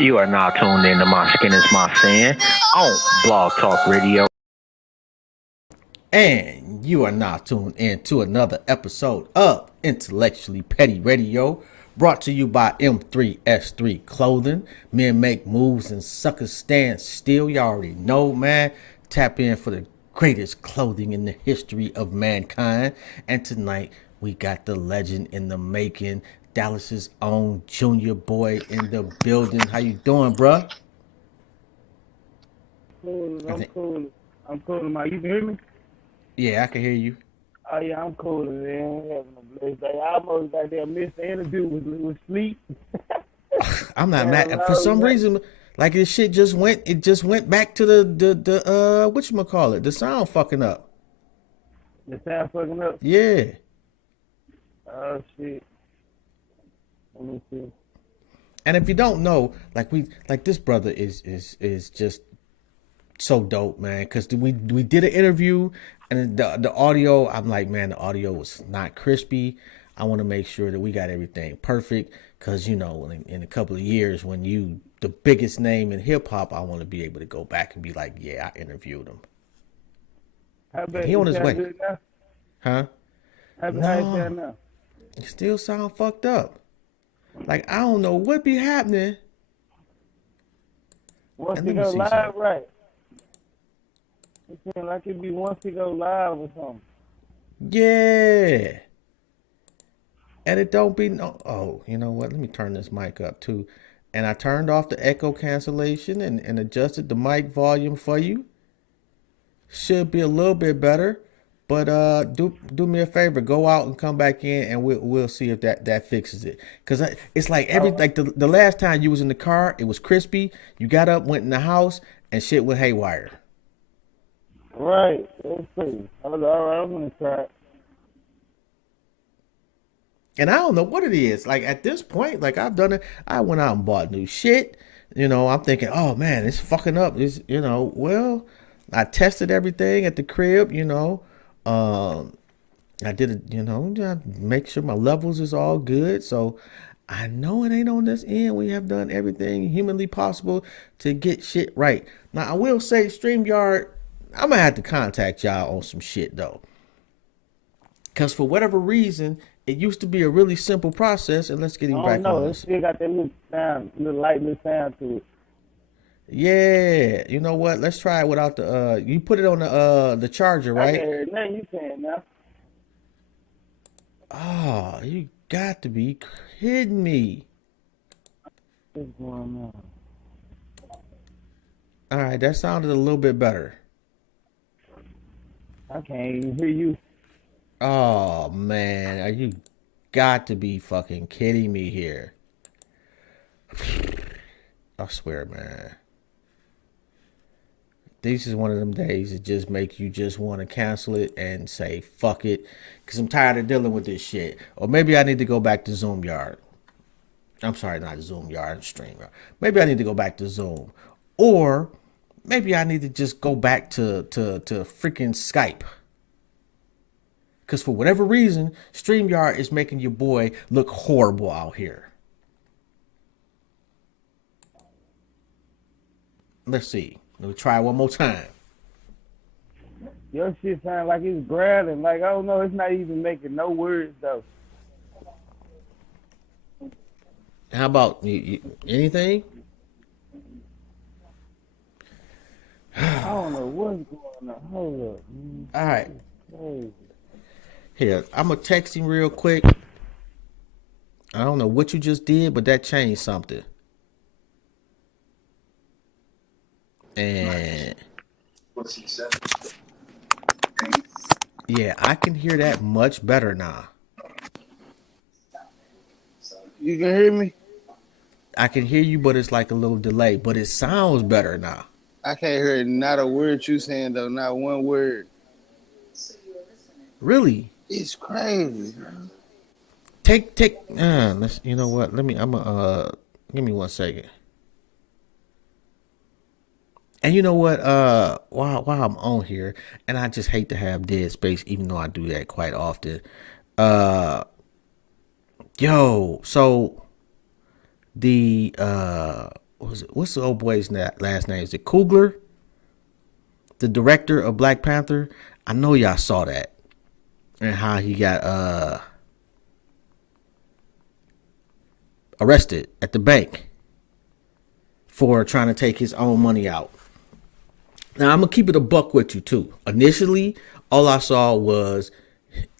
You are now tuned in to My Skin is My Sin on Blog Talk Radio. And you are now tuned in to another episode of Intellectually Petty Radio, brought to you by M3S3 Clothing. Men make moves and suckers stand still. You already know, man. Tap in for the greatest clothing in the history of mankind. And tonight, we got the legend in the making, Dallas's own Junya boy in the building. How you doing, bruh? Cool. I'm cool. I'm cool. You can hear me? Yeah, I can hear you. Oh, yeah, I'm cool, man. I'm having a blessed day. I almost got there missed the interview with sleep. I'm not mad. For some reason, like this shit just went. It just went back to the whatchamacallit, the sound fucking up. The sound fucking up? Yeah. Oh, shit. Let me see. And if you don't know, like this brother is just so dope, man. Because we did an interview, and the audio, I'm like, man, the audio was not crispy. I want to make sure that we got everything perfect. Because, you know, in a couple of years, when you the biggest name in hip hop, I want to be able to go back and be like, yeah, I interviewed him. How bad He on his way. Good now? Huh? How bad is that now? It still sound fucked up. Like, I don't know what be happening. Once he go live, right? It seems like it be once he go live or something. Yeah. And it don't be no. Oh, you know what? Let me turn this mic up too. And I turned off the echo cancellation and adjusted the mic volume for you. Should be a little bit better. But do me a favor, go out and come back in, and we'll see if that fixes it. Cause it's like the last time you was in the car, it was crispy. You got up, went in the house, and shit went haywire. Right. Let's see. All right, I'm gonna try it. And I don't know what it is. Like at this point, like I've done it. I went out and bought new shit. You know, I'm thinking, oh man, it's fucking up. It's, you know, well, I tested everything at the crib. You know. I did it, you know, make sure my levels is all good. So I know it ain't on this end. We have done everything humanly possible to get shit right. Now I will say, StreamYard, I'm gonna have to contact y'all on some shit though. Cause for whatever reason, it used to be a really simple process, and let's get him back on it this. still got that little sound, little light little sound to it. Yeah, you know what? Let's try it without the you put it on the charger, right? I can't hear nothing you saying now. Oh, you got to be kidding me. What's going on? All right, that sounded a little bit better. I can't even hear you. Oh man, are you got to be fucking kidding me here? I swear, man. This is one of them days that just make you just want to cancel it and say fuck it, because I'm tired of dealing with this shit. Or maybe I need to go back to ZoomYard. I'm sorry, not ZoomYard, StreamYard. Maybe I need to go back to Zoom. Or maybe I need to just go back to freaking Skype. Because for whatever reason, StreamYard is making your boy look horrible out here. Let's see. Let me try one more time. Your shit sound like it's growling. Like, I don't know, it's not even making no words, though. How about anything? I don't know what's going on. Hold up. All right. Crazy. Here, I'm going to text him real quick. I don't know what you just did, but that changed something. And yeah, I can hear that much better now. You can hear me? I can hear you, but it's like a little delay. But it sounds better now. I can't hear not a word you saying though, not one word. Really? It's crazy, bro. Let's, you know what? Give me 1 second. And you know what? While I'm on here, and I just hate to have dead space, even though I do that quite often. So the what's the old boy's last name? Is it Coogler? The director of Black Panther. I know y'all saw that. And how he got arrested at the bank for trying to take his own money out. Now, I'm going to keep it a buck with you, too. Initially, all I saw was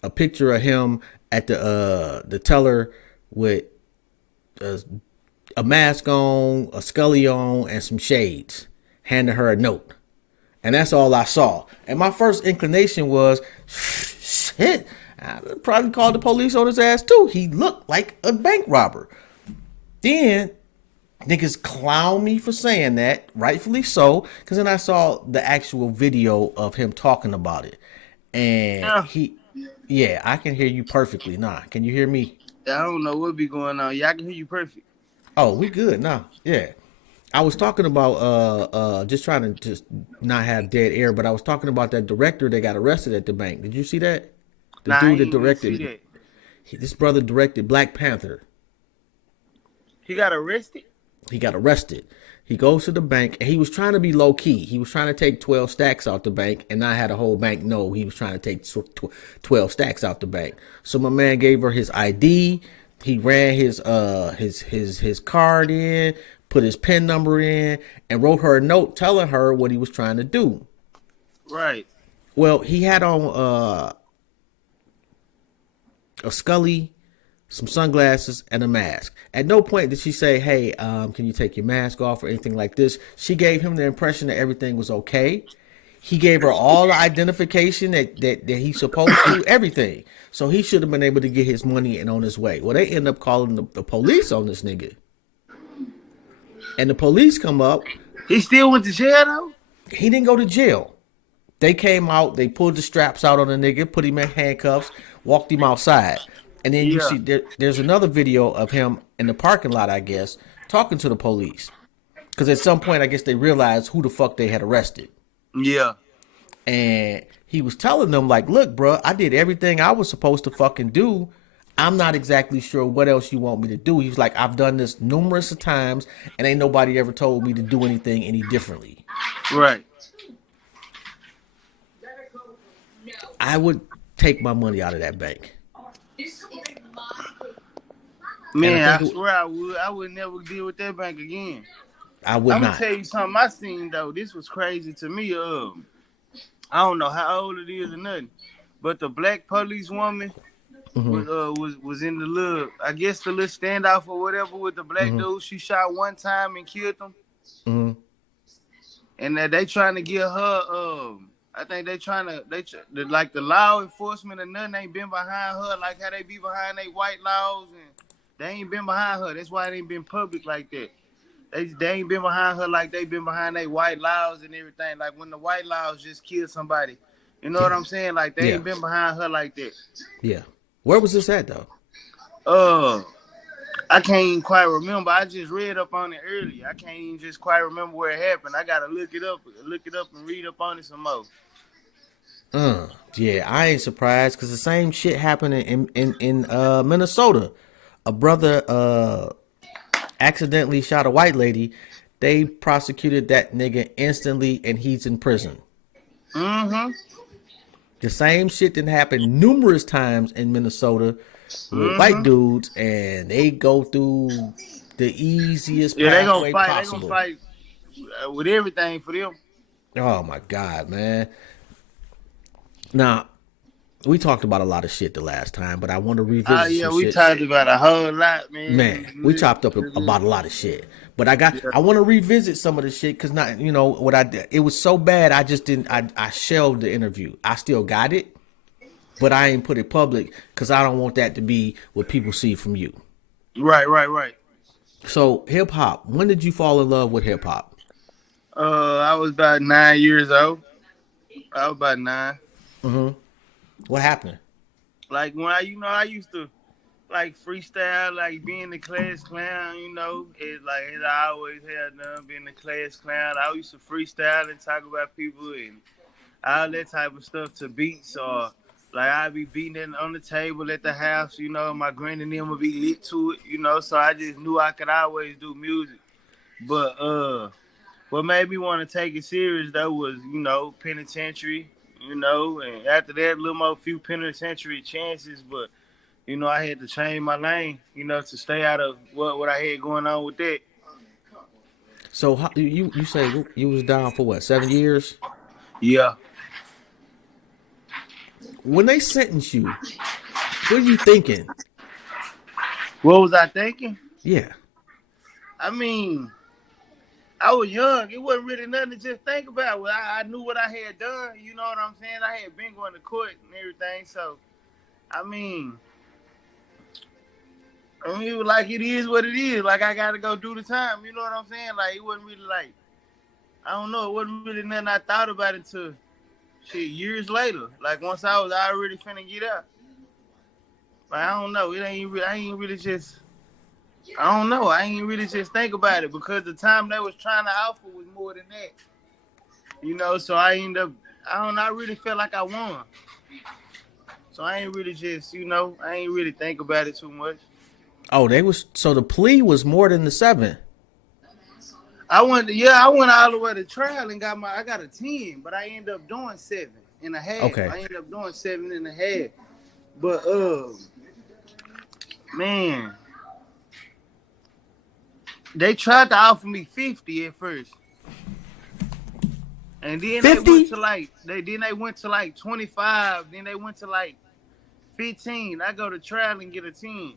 a picture of him at the teller with a mask on, a scully on, and some shades, handing her a note. And that's all I saw. And my first inclination was, shit, I probably called the police on his ass, too. He looked like a bank robber. Then niggas clown me for saying that, rightfully so, because then I saw the actual video of him talking about it. And I can hear you perfectly. Nah, can you hear me? I don't know what be going on. Yeah, I can hear you perfect. Oh, we good. Nah, yeah. I was talking about just trying to just not have dead air, but I was talking about that director that got arrested at the bank. Did you see that? The dude that directed this brother directed Black Panther. He got arrested? He got arrested. He goes to the bank and he was trying to be low key. He was trying to take 12 stacks out the bank and not had a whole bank know he was trying to take 12 stacks out the bank. So my man gave her his ID. He ran his card in, put his PIN number in, and wrote her a note telling her what he was trying to do. Right. Well, he had on a scully, some sunglasses, and a mask. At no point did she say, hey, can you take your mask off or anything like this. She gave him the impression that everything was okay. He gave her all the identification that he's supposed to, everything. So he should have been able to get his money and on his way. Well, they end up calling the police on this nigga. And the police come up. He still went to jail, though? He didn't go to jail. They came out, they pulled the straps out on the nigga, put him in handcuffs, walked him outside. And then you see there's another video of him in the parking lot, I guess, talking to the police. Because at some point, I guess they realized who the fuck they had arrested. Yeah. And he was telling them, like, look, bro, I did everything I was supposed to fucking do. I'm not exactly sure what else you want me to do. He was like, I've done this numerous times, and ain't nobody ever told me to do anything any differently. Right. I would take my money out of that bank. Man, I swear I would. I would never deal with that bank again. I would not. I'm gonna tell you something I seen though. This was crazy to me. I don't know how old it is or nothing, but the black police woman was in the little, I guess the little standoff or whatever with the black dude. She shot one time and killed him. And that they trying to get her. I think like the law enforcement and nothing ain't been behind her like how they be behind they white laws, and they ain't been behind her. That's why it ain't been public like that. They ain't been behind her like they been behind they white laws and everything. Like when the white laws just kill somebody, you know what I'm saying? Like they ain't been behind her like that. Yeah. Where was this at though? I can't even quite remember. I just read up on it earlier. I can't even just quite remember where it happened. I gotta look it up and read up on it some more. Yeah, I ain't surprised because the same shit happened in Minnesota. A brother accidentally shot a white lady. They prosecuted that nigga instantly, and he's in prison. The same shit that happened numerous times in Minnesota with white dudes, and they go through the easiest pathway possible. They gonna fight with everything for them. Oh my God, man. Now, we talked about a lot of shit the last time, but I want to revisit some shit. We talked about a whole lot, man. Man, we chopped up about a lot of shit. But I want to revisit some of the shit because not, you know, what I did. It was so bad, I just didn't, I shelved the interview. I still got it, but I ain't put it public because I don't want that to be what people see from you. Right. So, hip hop. When did you fall in love with hip hop? I was about 9 years old. I was about 9. What happened? Like when I used to like freestyle, like being the class clown, you know. It's like as I always had done, being the class clown. I used to freestyle and talk about people and all that type of stuff to beats, or like I'd be beating it on the table at the house, you know. My granny and them would be lit to it, you know. So I just knew I could always do music. But what made me want to take it serious though was, penitentiary, and after that, a little more few penitentiary chances, but I had to change my lane, to stay out of what I had going on with that. So how, you say you was down for what, 7 years? Yeah. When they sentence you, what are you thinking? What was I thinking? Yeah. I mean, I was young. It wasn't really nothing to just think about. Well, I knew what I had done. You know what I'm saying? I had been going to court and everything. So, I mean, it was like it is what it is. Like I got to go do the time. You know what I'm saying? Like it wasn't really like, I don't know. It wasn't really nothing I thought about until years later. Like once I was already finna get out. Like I don't know. I ain't really just. I don't know. I ain't really just think about it because the time they was trying to offer was more than that. So I ended up, I really felt like I won. So I ain't really just, I ain't really think about it too much. Oh, so the plea was more than the 7. I went all the way to trial and I got a 10, but I ended up doing 7.5. Okay. I ended up doing 7.5. But man. They tried to offer me 50 at first. And then 50? they went to like 25, then they went to like 15. I go to trial and get a 10.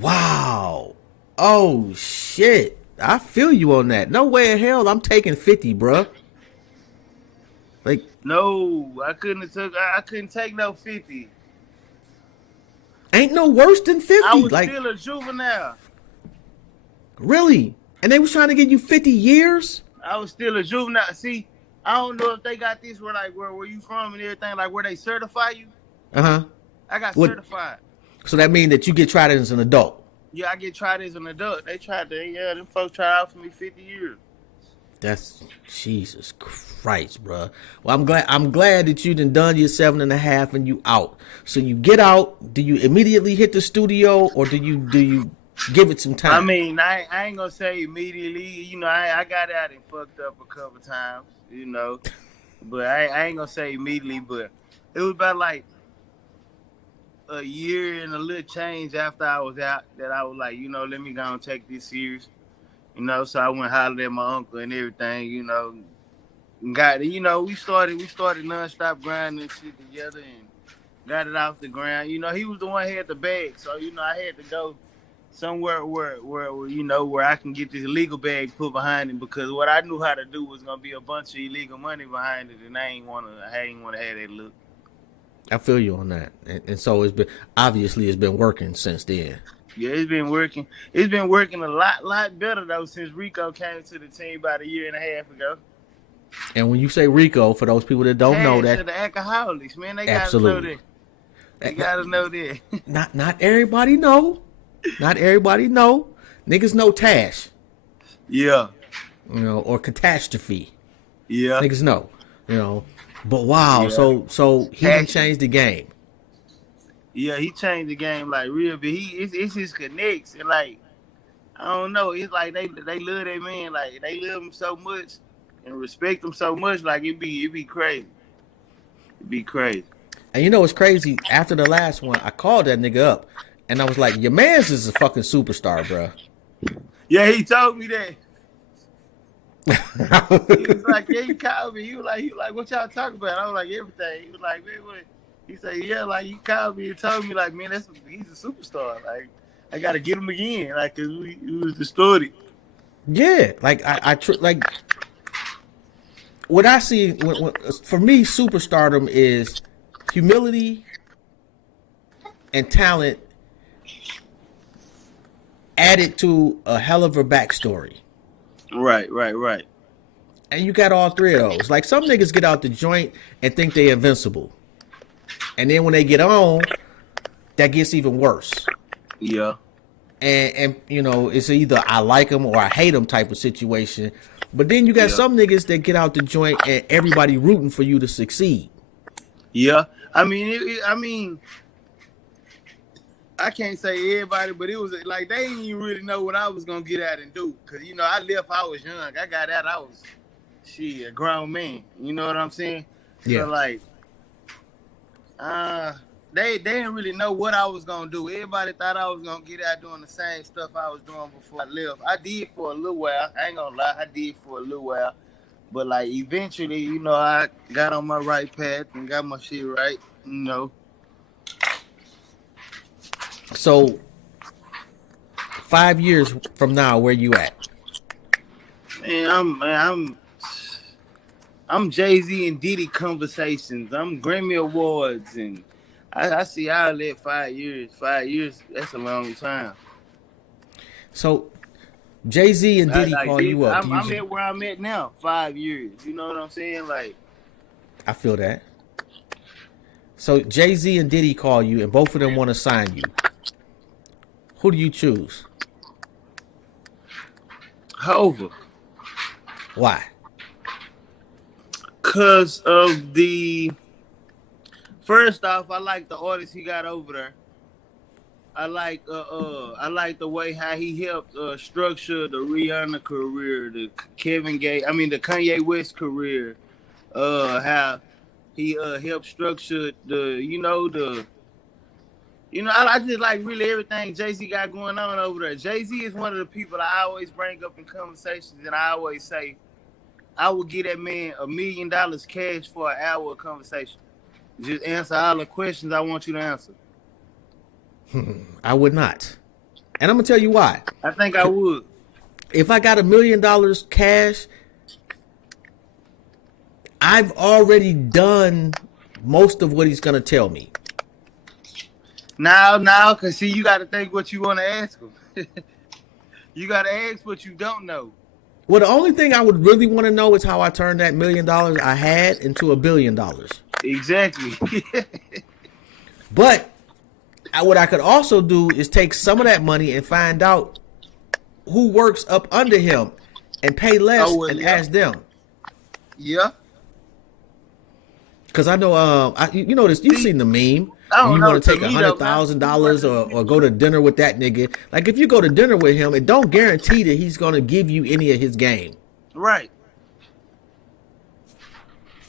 Wow. Oh shit. I feel you on that. No way in hell I'm taking 50, bruh. Like no, I couldn't take no 50. Ain't no worse than 50. I was still a juvenile. Really? And they was trying to get you 50 years? I was still a juvenile. See, I don't know if they got this where you from and everything, like where they certify you. Uh-huh. I got certified. So that means that you get tried as an adult. Yeah, I get tried as an adult. Them folks tried out for me 50 years. That's Jesus Christ, bro. Well, I'm glad that you done your 7.5 and you out. So you get out. Do you immediately hit the studio or do you give it some time? I mean, I ain't gonna say immediately. I got out and fucked up a couple times. But I ain't gonna say immediately. But it was about like a year and a little change after I was out that I was like, let me go and take this serious. So I went hollered at my uncle and everything, got it, we started nonstop grinding and shit together and got it off the ground. He was the one who had the bag, so I had to go somewhere where I can get this legal bag put behind it because what I knew how to do was gonna be a bunch of illegal money behind it, and I ain't wanna have that look. I feel you on that, and so it's been working since then. Yeah, it's been working. It's been working a lot better though since Rico came to the team about a year and a half ago. And when you say Rico, for those people that don't know that, to the alcoholics, man, they absolutely. Gotta know that. Not everybody know. Not everybody know. Niggas know Tash. Yeah. Or Catastrophe. Yeah. Niggas know. But wow, yeah. So he done changed the game. Yeah, he changed the game like real big. It's his connects and like I don't know. It's like they love that man. Like they love him so much and respect him so much. Like it be crazy. It'd be crazy. And it's crazy. After the last one, I called that nigga up and I was like, "Your man's is a fucking superstar, bro." Yeah, he told me that. He was like, "Yeah, he called me." He was like, "What y'all talking about?" I was like, "Everything." He was like, "Man, what?" He said, "Yeah, like he called me and told me, like, man, he's a superstar. Like, I gotta get him again, like, cause we was distorted." Yeah, like like what I see when, for me, superstardom is humility and talent added to a hell of a backstory. Right. And you got all three of those. Like some niggas get out the joint and think they invincible. And then when they get on, that gets even worse. Yeah. And it's either I like them or I hate them type of situation. But then you got some niggas that get out the joint and everybody rooting for you to succeed. Yeah. I mean, I can't say everybody, but it was like they didn't even really know what I was gonna get out and do. Cause I left. I was young. I got out. I was a grown man. You know what I'm saying? Yeah. So like, they didn't really know what I was gonna do. Everybody thought I was gonna get out doing the same stuff I was doing before I left. I did for a little while. I ain't gonna lie. I did for a little while. But like eventually, I got on my right path and got my shit right. So 5 years from now, where you at? I'm Jay-Z and Diddy conversations. I'm Grammy Awards, and I see I'll let 5 years. 5 years, that's a long time. So Jay-Z and Diddy call you up. I'm at where I'm at now. 5 years. You know what I'm saying? Like, I feel that. So Jay-Z and Diddy call you, and both of them want to sign you. Who do you choose? Hova. Why? Because of the... First off, I like the artist he got over there. I like the way how he helped structure the Rihanna career, the Kanye West career. How he helped structure I just like really everything Jay-Z got going on over there. Jay-Z is one of the people I always bring up in conversations, and I always say I would give that man $1 million cash for an hour of conversation. Just answer all the questions I want you to answer. I would not. And I'm going to tell you why. I think I would. If I got $1 million cash, I've already done most of what he's going to tell me. Now, because see, you got to think what you want to ask him. You got to ask what you don't know. Well, the only thing I would really want to know is how I turned that $1 million I had into $1 billion. Exactly. But what I could also do is take some of that money and find out who works up under him and pay less ask them. Yeah. Because I know, this. You've seen the meme. You want to take $100,000 or go to dinner with that nigga. Like if you go to dinner with him, it don't guarantee that he's going to give you any of his game. Right.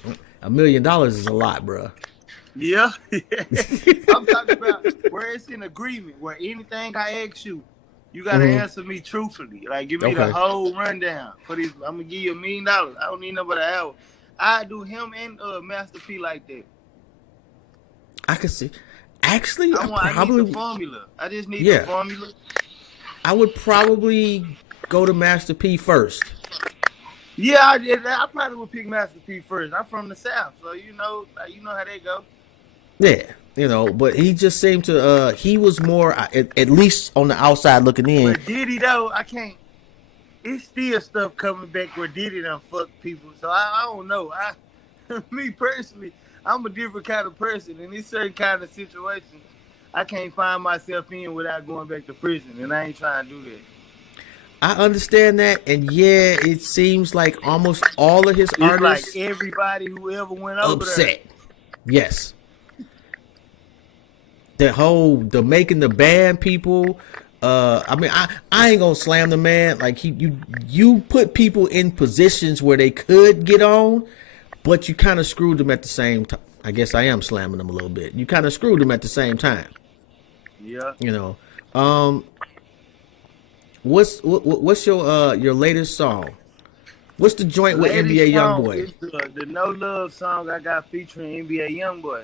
$1 million is a lot, bro. Yeah. I'm talking about where it's an agreement, where anything I ask you, you got to answer me truthfully. Like give me the whole rundown for this. I'm going to give you $1 million. I don't need no but an hour. I do him and Master P like that. I could see. Actually, I need the formula. I just need the formula. I would probably go to Master P first. Yeah, I probably would pick Master P first. I'm from the South, so you know how they go. Yeah, but he just seemed to. He was more, at least on the outside looking in. But Diddy though, I can't. It's still stuff coming back where Diddy done fuck people, so I don't know. Me personally, I'm a different kind of person. In this certain kind of situation, I can't find myself in without going back to prison, and I ain't trying to do that. I understand that, and yeah, it seems like almost all of his artists, like everybody who ever went over upset. Yes, the making the band people. I ain't gonna slam the man. Like you put people in positions where they could get on, but you kind of screwed them at the same time. I guess I am slamming them a little bit. You kind of screwed them at the same time. Yeah. What's your latest song? What's the joint with NBA YoungBoy? The No Love song I got featuring NBA YoungBoy.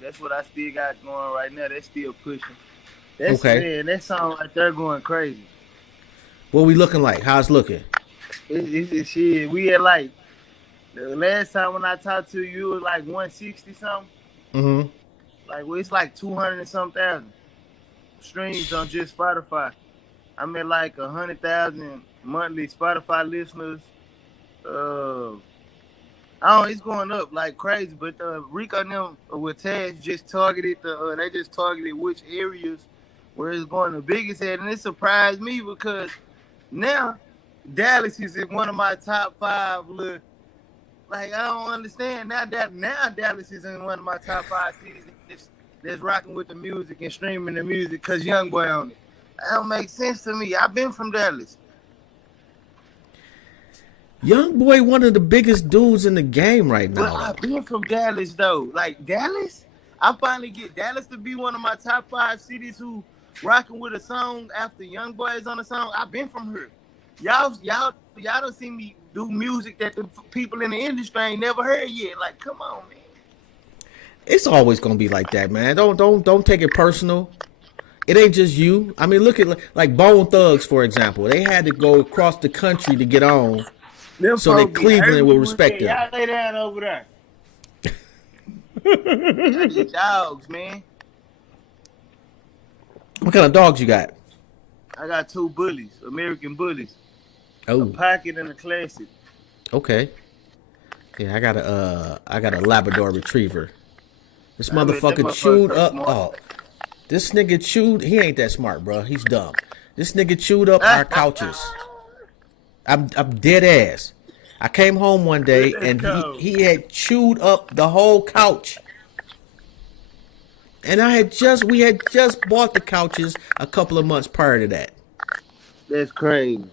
That's what I still got going right now. That's still pushing. Man, that song right there going crazy. What we looking like? How's looking? It's shit. We had like the last time when I talked to you, it was like 160 something. Mm-hmm. Like it's like 200 and some thousand streams on just Spotify. I'm at like 100,000 monthly Spotify listeners. It's going up like crazy. But Rico and them with Taz just targeted they just targeted which areas where it's going the biggest at, and it surprised me because now Dallas is in one of my top 5. Like I don't understand now Dallas is in one of my top 5 cities. that's rocking with the music and streaming the music because Young Boy on it. That don't make sense to me. I've been from Dallas. Young Boy, one of the biggest dudes in the game right But now. I've been from Dallas though. Like Dallas, I finally get Dallas to be one of my top 5 cities who rocking with a song after Young Boy is on the song. I've been from here. Y'all don't see me do music that the people in the industry ain't never heard yet. Like, come on, man. It's always gonna be like that, man. Don't take it personal. It ain't just you. I mean, look at like Bone Thugs, for example. They had to go across the country to get on, Them so that folks be Cleveland hurting will me respect with that. them. Y'all lay down over there. Y'all these dogs, man. What kind of dogs you got? I got 2 bullies, American bullies. A Oh, pocket and a classic. okay. Yeah, I got a Labrador Retriever. This I mean, that motherfucker motherfucker chewed up. smart. Oh, this nigga chewed. He ain't that smart, bro. He's dumb. This nigga chewed up our couches. I'm dead ass. I came home one day and he had chewed up the whole couch. And we had just bought the couches a couple of months prior to that. That's crazy.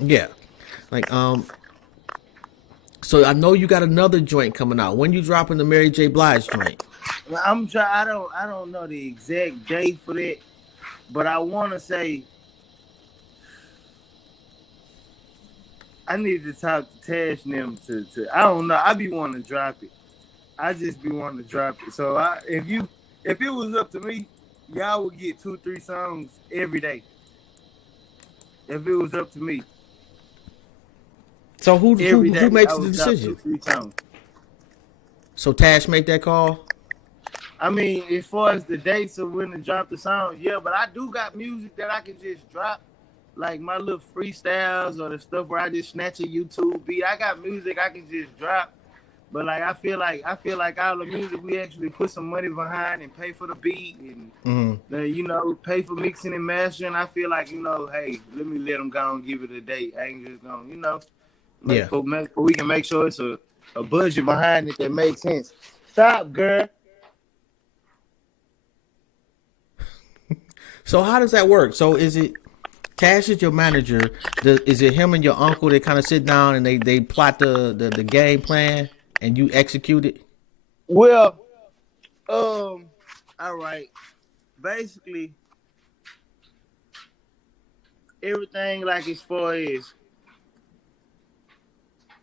Yeah. Like so I know you got another joint coming out. When you dropping the Mary J. Blige joint? I'm trying. I don't know the exact date for that, but I want to say I need to talk to Tash and them to. I don't know. I be wanting to drop it. I just be wanting to drop it. So if it was up to me, y'all would get 2-3 songs every day. If it was up to me. So who makes I the would drop decision? 2-3 songs. So Tash make that call? I mean, as far as the dates of when to drop the song, yeah, but I do got music that I can just drop, like my little freestyles or the stuff where I just snatch a YouTube beat. I got music I can just drop, but like I feel like all the music we actually put some money behind and pay for the beat and pay for mixing and mastering. I feel like hey, let me let them go and give it a date. I ain't just gonna but we can make sure it's a budget behind it that makes sense. Stop, girl. So how does that work? So is it Tash is your manager? Is it him and your uncle? They kind of sit down and they plot the game plan and you execute it? Well, all right. Basically, everything like as far as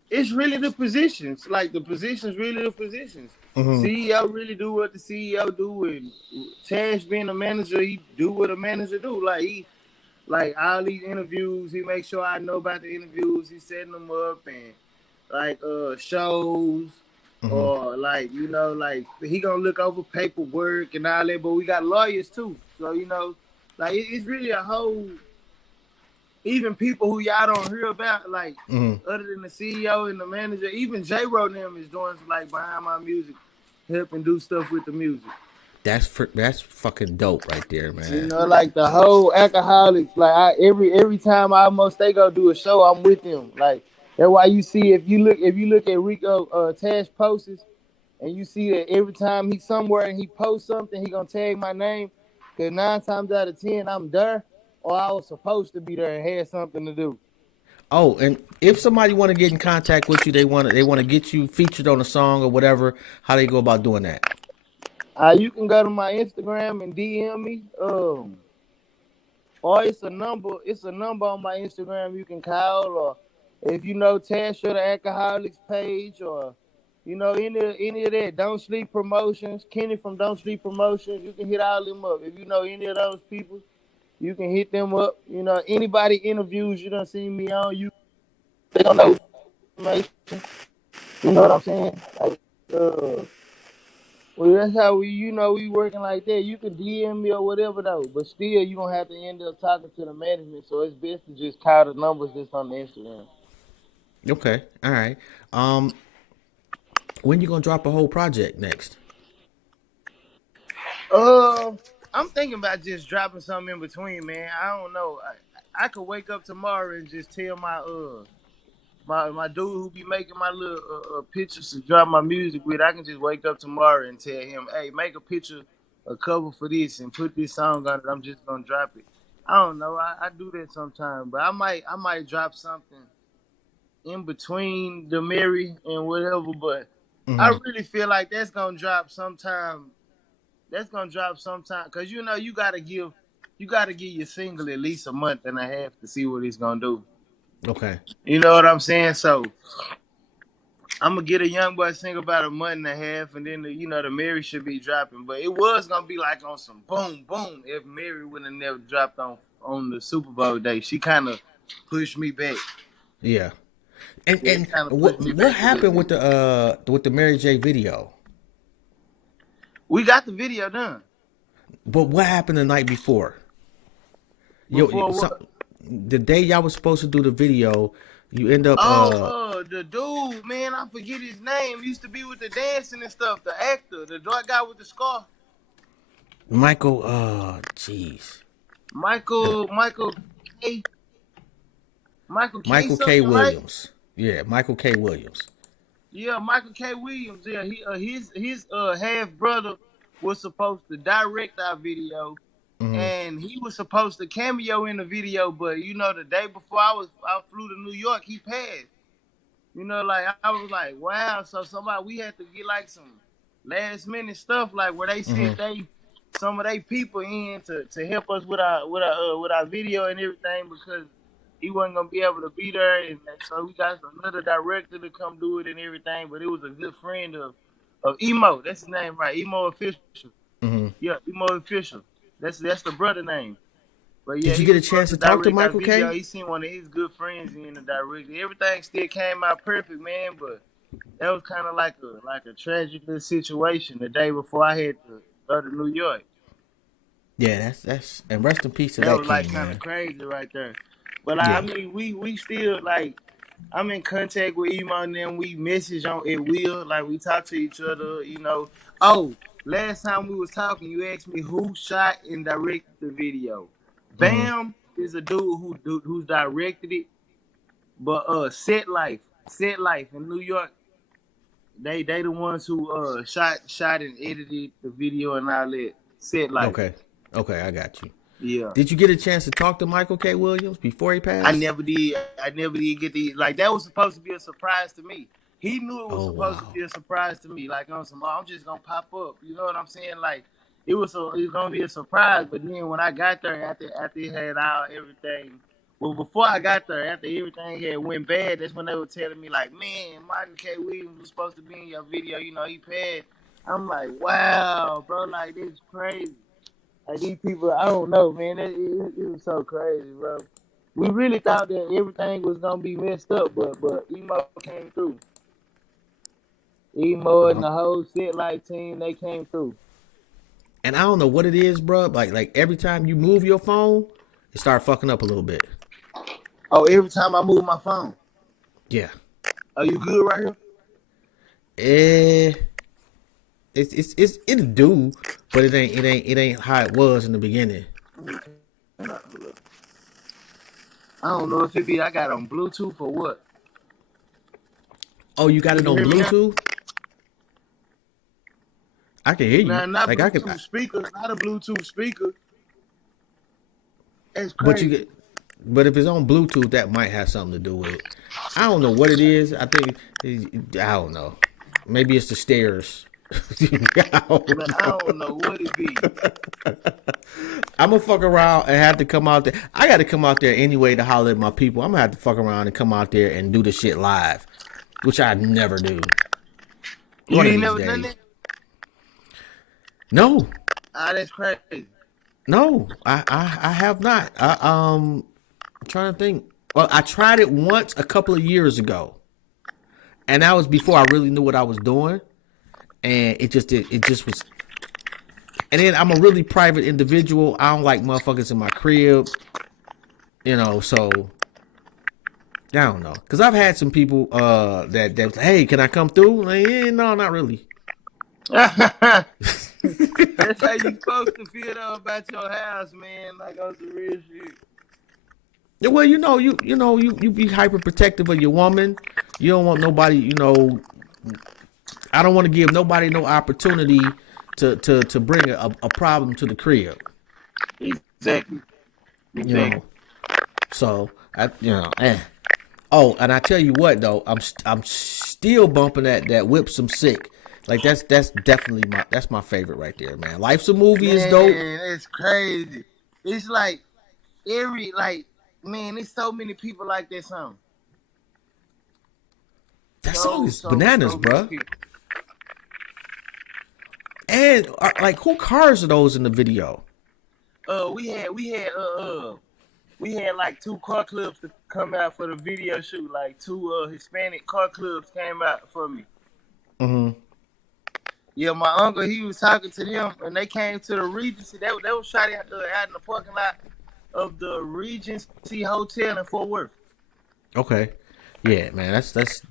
it's really the positions. Like the positions, really the positions. Mm-hmm. CEO really do what the CEO do, and Tash being a manager, he do what a manager do. Like all these interviews, he makes sure I know about the interviews. He's setting them up and like shows, or like he gonna look over paperwork and all that. But we got lawyers too, so like it's really a whole. Even people who y'all don't hear about, like other than the CEO and the manager, even J-Ro and them is doing some like behind my music, helping do stuff with the music. That's fucking dope right there, man. Like the whole Alcoholics, like every time they go do a show, I'm with them. Like that's why you see if you look at Rico Tash posts, and you see that every time he's somewhere and he posts something, he gonna tag my name. Cause 9 times out of 10 I'm there, or I was supposed to be there and had something to do. Oh, and if somebody want to get in contact with you, they want to get you featured on a song or whatever, how they go about doing that? You can go to my Instagram and DM me. Or it's a number on my Instagram you can call, or if Tash or the Alcoholics page, or any of that. Don't Sleep Promotions, Kenny from Don't Sleep Promotions, you can hit all them up. If you know any of those people, you can hit them up. Anybody interviews you done seen me on, they don't know information. You know what I'm saying? Like, well, that's how we working like that. You can DM me or whatever though, but still you gonna have to end up talking to the management. So it's best to just call the numbers that's on the Instagram. Okay, all right. When you gonna drop a whole project next? I'm thinking about just dropping something in between, man. I don't know. I could wake up tomorrow and just tell my dude who be making my little pictures to drop my music with. I can just wake up tomorrow and tell him, hey, make a picture a cover for this and put this song on it. I'm just gonna drop it. I don't know. I do that sometimes, but I might drop something in between the Mary and whatever. But I really feel like that's gonna drop sometime. That's gonna drop sometime because you know you gotta give your single at least a month and a half to see what it's gonna do. Okay. You know what I'm saying? So I'm gonna get a young boy single about a month and a half, and then the Mary should be dropping. But it was gonna be like on some boom boom if Mary would have never dropped on the Super Bowl day. She kind of pushed me back. Yeah. Yeah, And kinda what pushed me back a happened little with the Mary J video? We got the video done. But what happened the night before? Before what? The day y'all was supposed to do the video, you end up The dude, man, I forget his name. Used to be with the dancing and stuff. The actor, the dark guy with the scar. Michael jeez. Michael K. Michael K. Williams. Right? Yeah, Michael K. Williams. Yeah, Michael K. Williams. Yeah, his half brother was supposed to direct our video, and he was supposed to cameo in the video. But the day before I flew to New York, he passed. Like I was like, wow. So we had to get like some last minute stuff, like where they sent some of their people in to help us with our video and everything because he wasn't gonna be able to be there, and so we got another director to come do it and everything. But it was a good friend of Emo. That's his name, right? Emo Official. Yeah, Emo Official. That's the brother name. But yeah, did you get a chance to talk to Michael K? He sent one of his good friends in the director. Everything still came out perfect, man. But that was kind of like a tragic little situation the day before I had to go to New York. Yeah, that's and rest in peace to that that was king, like man. kind of crazy right there. But I mean, we still like. I'm in contact with Emo and them. We message on at will, like we talk to each other. Oh, last time we was talking, you asked me who shot and directed the video. Bam is a dude who's directed it, but Set Life in New York, they the ones who shot and edited the video and all that. Set Life. Okay, I got you. Yeah. Did you get a chance to talk to Michael K. Williams before he passed? I never did get the that was supposed to be a surprise to me. He knew it was supposed to be a surprise to me. Like on some, I'm just gonna pop up. You know what I'm saying? Like it was gonna be a surprise. But then when I got there, after it had everything. Well, before I got there, after everything had went bad, that's when they were telling me like, man, Michael K. Williams was supposed to be in your video. He passed. I'm like, wow, bro, like this is crazy. Like these people, I don't know, man. It was so crazy, bro. We really thought that everything was gonna be messed up, but Emo came through. Emo and the whole Set Life team, they came through. And I don't know what it is, bro. Like every time you move your phone, it start fucking up a little bit. Oh, every time I move my phone. Yeah. Are you good right here? It'll do, but it ain't how it was in the beginning. I don't know if it be I got on Bluetooth or what. Oh, you got it on Bluetooth? I can hear you. Nah, not like Bluetooth speaker, not a Bluetooth speaker. That's crazy. But if it's on Bluetooth, that might have something to do with it. I don't know what it is. I don't know. Maybe it's the stairs. I don't know what it be. I'm gonna fuck around and have to come out there. I got to come out there anyway to holler at my people. I'm gonna have to fuck around and come out there and do the shit live, which I never do. You ain't never done that? No. That's crazy. No, I have not. I'm trying to think. Well, I tried it once a couple of years ago, and that was before I really knew what I was doing. And it just was. And then I'm a really private individual. I don't like motherfuckers in my crib, so I don't know. Cause I've had some people that hey, can I come through? Like, no, not really. That's how you supposed to feel about your house, man. Like on some real shit. Well, you be hyper protective of your woman. You don't want nobody, I don't want to give nobody no opportunity to bring a problem to the crib. Exactly. You know. So Oh, and I tell you what though, I'm still bumping that Whip Some Sick. Like that's definitely my favorite right there, man. Life's a Movie is dope. Man, it's crazy. It's like man, there's so many people like that song. That song is bananas, bro. And like, who cars are those in the video? We had like 2 car clubs to come out for the video shoot. Like 2 Hispanic car clubs came out for me. Mm-hmm. Yeah, my uncle, he was talking to them, and they came to the Regency. They was shot out in the parking lot of the Regency Hotel in Fort Worth. Okay, yeah, man, that's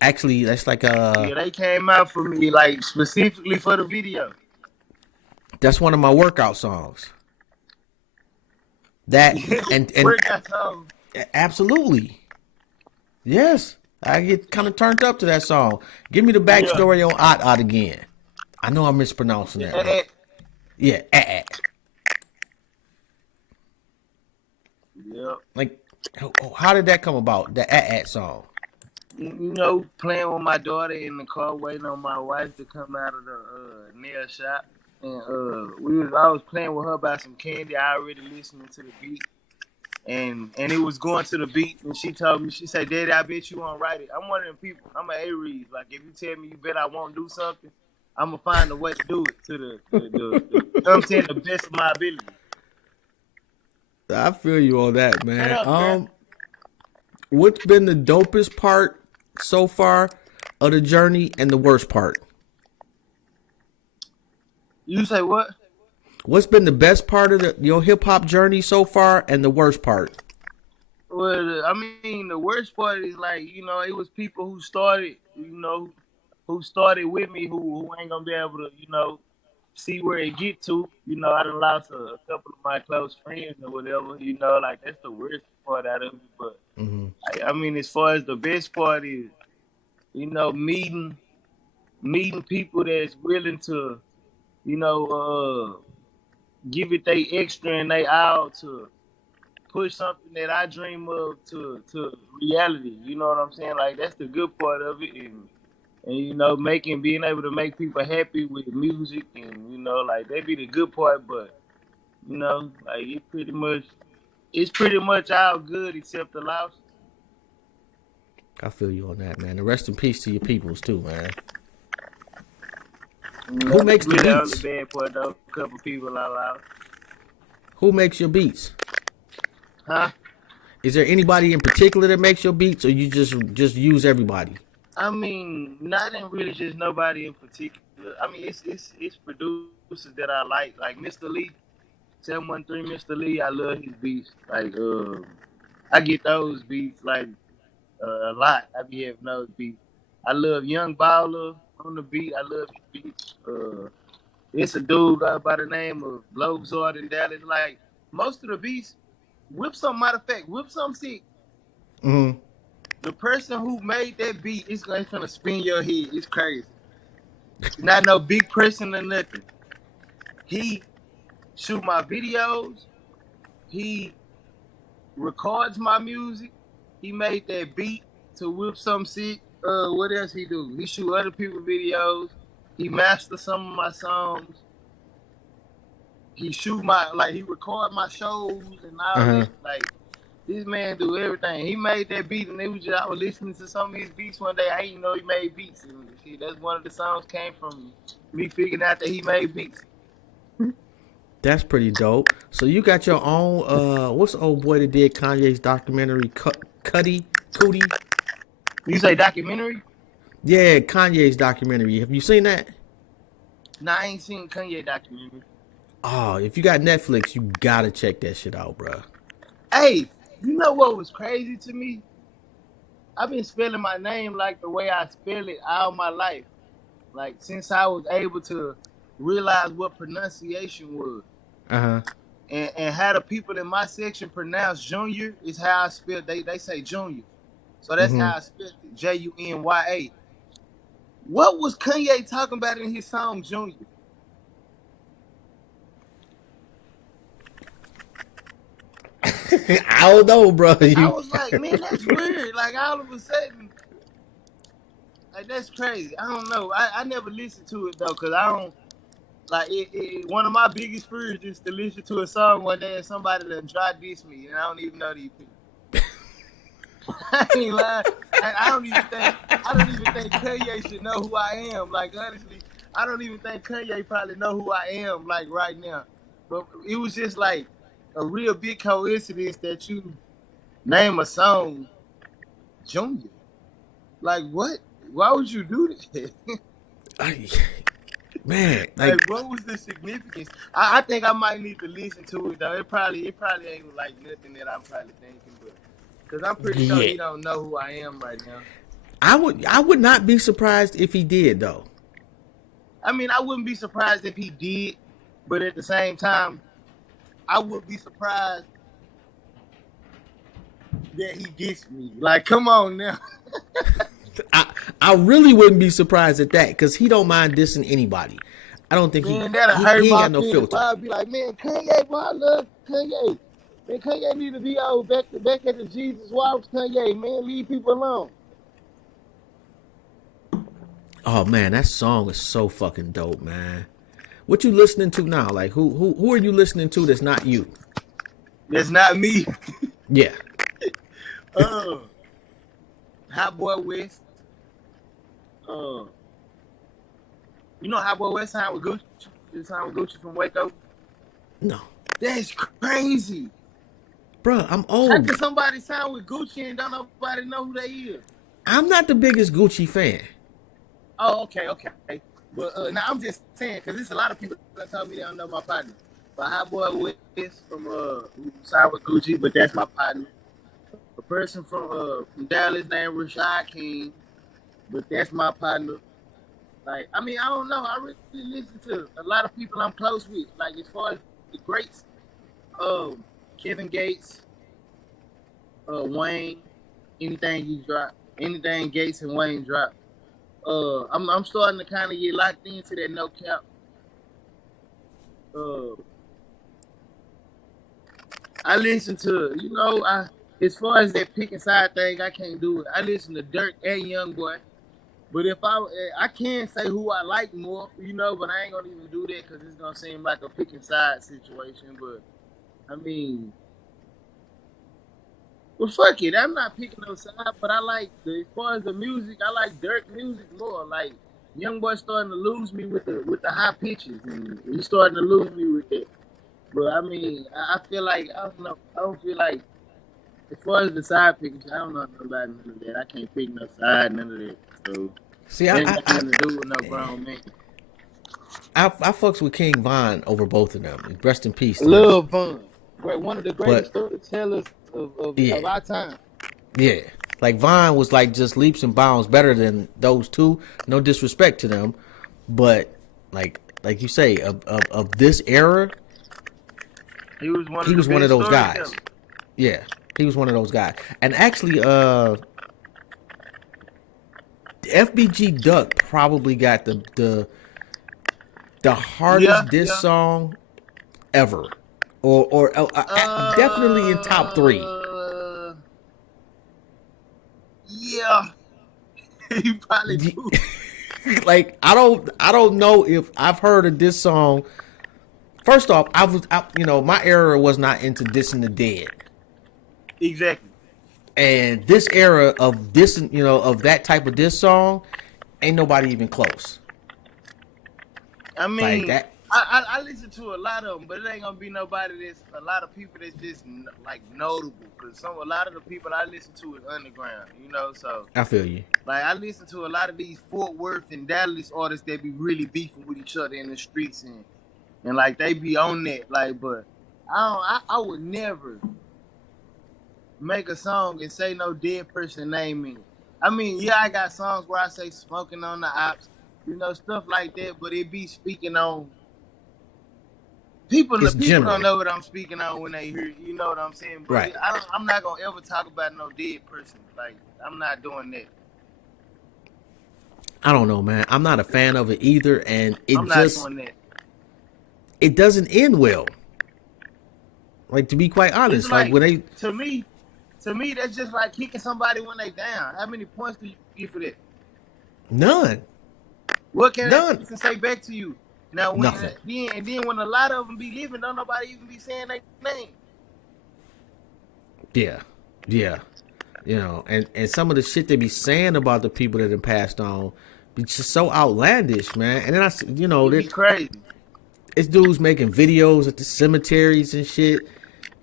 actually like yeah, they came out for me like specifically for the video. That's one of my workout songs. That and workout song. Absolutely, yes. I get kind of turned up to that song. Give me the backstory on Ot again. I know I'm mispronouncing that. Yeah, Yep. Like, how did that come about? The song. You know, playing with my daughter in the car, waiting on my wife to come out of the nail shop, and I was playing with her about some candy. I already listening to the beat. And it was going to the beat, and she told me, she said, "Daddy, I bet you won't write it." I'm one of them people. I'm an Aries. Like, if you tell me you bet I won't do something, I'm gonna find a way to do it to the best of my ability. I feel you on that, man. What's been the dopest part so far of the journey, and the worst part? You say what? What's been the best part of your hip hop journey so far, and the worst part? Well, I mean, the worst part is like, you know, it was people who started, who started with me who ain't gonna be able to, see where it get to. You know, I done lost a couple of my close friends or whatever. You know, like that's the worst part out of it. But I mean, as far as the best part is, meeting people that's willing to, give it they extra and they all to push something that I dream of to reality. You know what I'm saying? Like, that's the good part of it. And being able to make people happy with music, and, like, that be the good part. But, like, it's pretty much all good except the loss. I feel you on that, man. And rest in peace to your peoples too, man. Who makes the beats? The bad part, though. A couple people I lost. Who makes your beats? Huh? Is there anybody in particular that makes your beats, or you just use everybody? I mean, not in really just nobody in particular. I mean, it's producers that I like Mr. Lee, 713 Mr. Lee. I love his beats. Like, I get those beats like a lot. I be having those beats. I love Young Baller on the beat. I love his beats. It's a dude by the name of Lobzard in Dallas. Like, most of the beats, Whip Some, matter of fact, Whip Some Sick. Mm-hmm. The person who made that beat, it's gonna spin your head. It's crazy. Not no big person or nothing. He shoot my videos. He records my music. He made that beat to Whip Some Sick. What else he do? He shoot other people's videos. He master some of my songs. He he record my shows and all that. Like, this man do everything. He made that beat, and I was listening to some of his beats one day. I didn't know he made beats. And see, that's one of the songs came from me figuring out that he made beats. That's pretty dope. So you got your own, what's the old boy that did Kanye's documentary, Cudi? You say documentary? Yeah, Kanye's documentary. Have you seen that? Nah, I ain't seen Kanye documentary. Oh, if you got Netflix, you gotta check that shit out, bro. Hey, you know what was crazy to me? I've been spelling my name like the way I spell it all my life. Like, since I was able to realize what pronunciation was. And how the people in my section pronounce Junya is how I spell. They say Junya. So that's how I spelled it, Junya. What was Kanye talking about in his song Junya? I don't know, bro. I was like, man, that's weird. Like all of a sudden, like that's crazy. I don't know. I never listened to it though, cause I don't like it. One of my biggest fears is to listen to a song one day and somebody that try to diss me, and I don't even know these people. I ain't lying. I don't even think Kanye should know who I am. Like honestly, I don't even think Kanye probably know who I am. Like right now, but it was just like a real big coincidence that you name a song Junya. Like what? Why would you do that? Man, like what was the significance? I think I might need to listen to it though. It probably ain't like nothing that I'm probably thinking, but because I'm pretty sure he don't know who I am right now. I would not be surprised if he did though. I mean, I wouldn't be surprised if he did, but at the same time, I would be surprised that he dissed me. Like, come on now. I really wouldn't be surprised at that because he don't mind dissing anybody. I don't think he ain't got no filter. I'd be like, man, Kanye, boy, I love Kanye. Man, Kanye need to be out back at the Jesus Walks. Kanye, man, leave people alone. Oh man, that song is so fucking dope, man. What you listening to now? Like who are you listening to that's not you? That's not me. Yeah. Hot Boy West. You know Hot Boy West signed with Gucci? He signed with Gucci from Waco? No. That's crazy. Bruh, I'm old. How can somebody sign with Gucci and don't nobody know who they is? I'm not the biggest Gucci fan. Oh, okay. But now I'm just saying, because there's a lot of people that tell me they don't know my partner. But Hot Boy West from who signed with Gucci, but that's my partner. A person from Dallas named Rashad King, but that's my partner. Like, I mean, I don't know. I really listen to a lot of people I'm close with. Like, as far as the greats, Kevin Gates, Wayne, anything Gates and Wayne drop. I'm starting to kind of get locked into that no cap. I listen to, as far as that pick and side thing, I can't do it. I listen to Dirk and Youngboy. But if I can say who I like more, but I ain't gonna even do that because it's gonna seem like a pick and side situation. But I mean, well, fuck it, I'm not picking no side. But I like as far as the music, I like Dirk music more. Like Youngboy starting to lose me with the high pitches, and he's starting to lose me with that. But I mean, I feel like I don't know. I don't feel like as far as the side pickings, I don't know nothing about none of that. I can't pick no side, none of that. So see, I nothing to do with no grown man. I fucks with King Von over both of them. Rest in peace. Love Von, one of the greatest storytellers of our time. Yeah, like Von was like just leaps and bounds better than those two. No disrespect to them, but like you say of this era, he was one of those guys. Yeah, he was one of those guys. And actually, FBG Duck probably got the hardest diss song ever, or definitely in top 3. Yeah, he probably do. Like I don't know if I've heard of this song. First off, my era was not into dissing the dead. Exactly. And this era of this, of that type of diss song, ain't nobody even close. I mean, like that. I listen to a lot of them, but it ain't gonna be nobody that's a lot of people that's just like notable. Cause a lot of the people I listen to is underground, So I feel you. Like I listen to a lot of these Fort Worth and Dallas artists that be really beefing with each other in the streets and like they be on that. Like, but I would never make a song and say no dead person name in it. I mean, yeah, I got songs where I say smoking on the ops, stuff like that, but it be speaking on people don't know what I'm speaking on when they hear, you know what I'm saying? But right. I'm not gonna ever talk about no dead person. Like, I'm not doing that. I don't know, man. I'm not a fan of it either, and I'm not doing that. It doesn't end well. Like, to be quite It's honest, like when they to me, that's just like kicking somebody when they down. How many points do you get for that? none, What can that none, person say back to you? Now when nothing. then when a lot of them be living, don't nobody even be saying their name. Yeah, yeah. You know, and some of the shit they be saying about the people that have passed on be just so outlandish, man. And then you know, It'd be crazy. it's dudes making videos at the cemeteries and shit.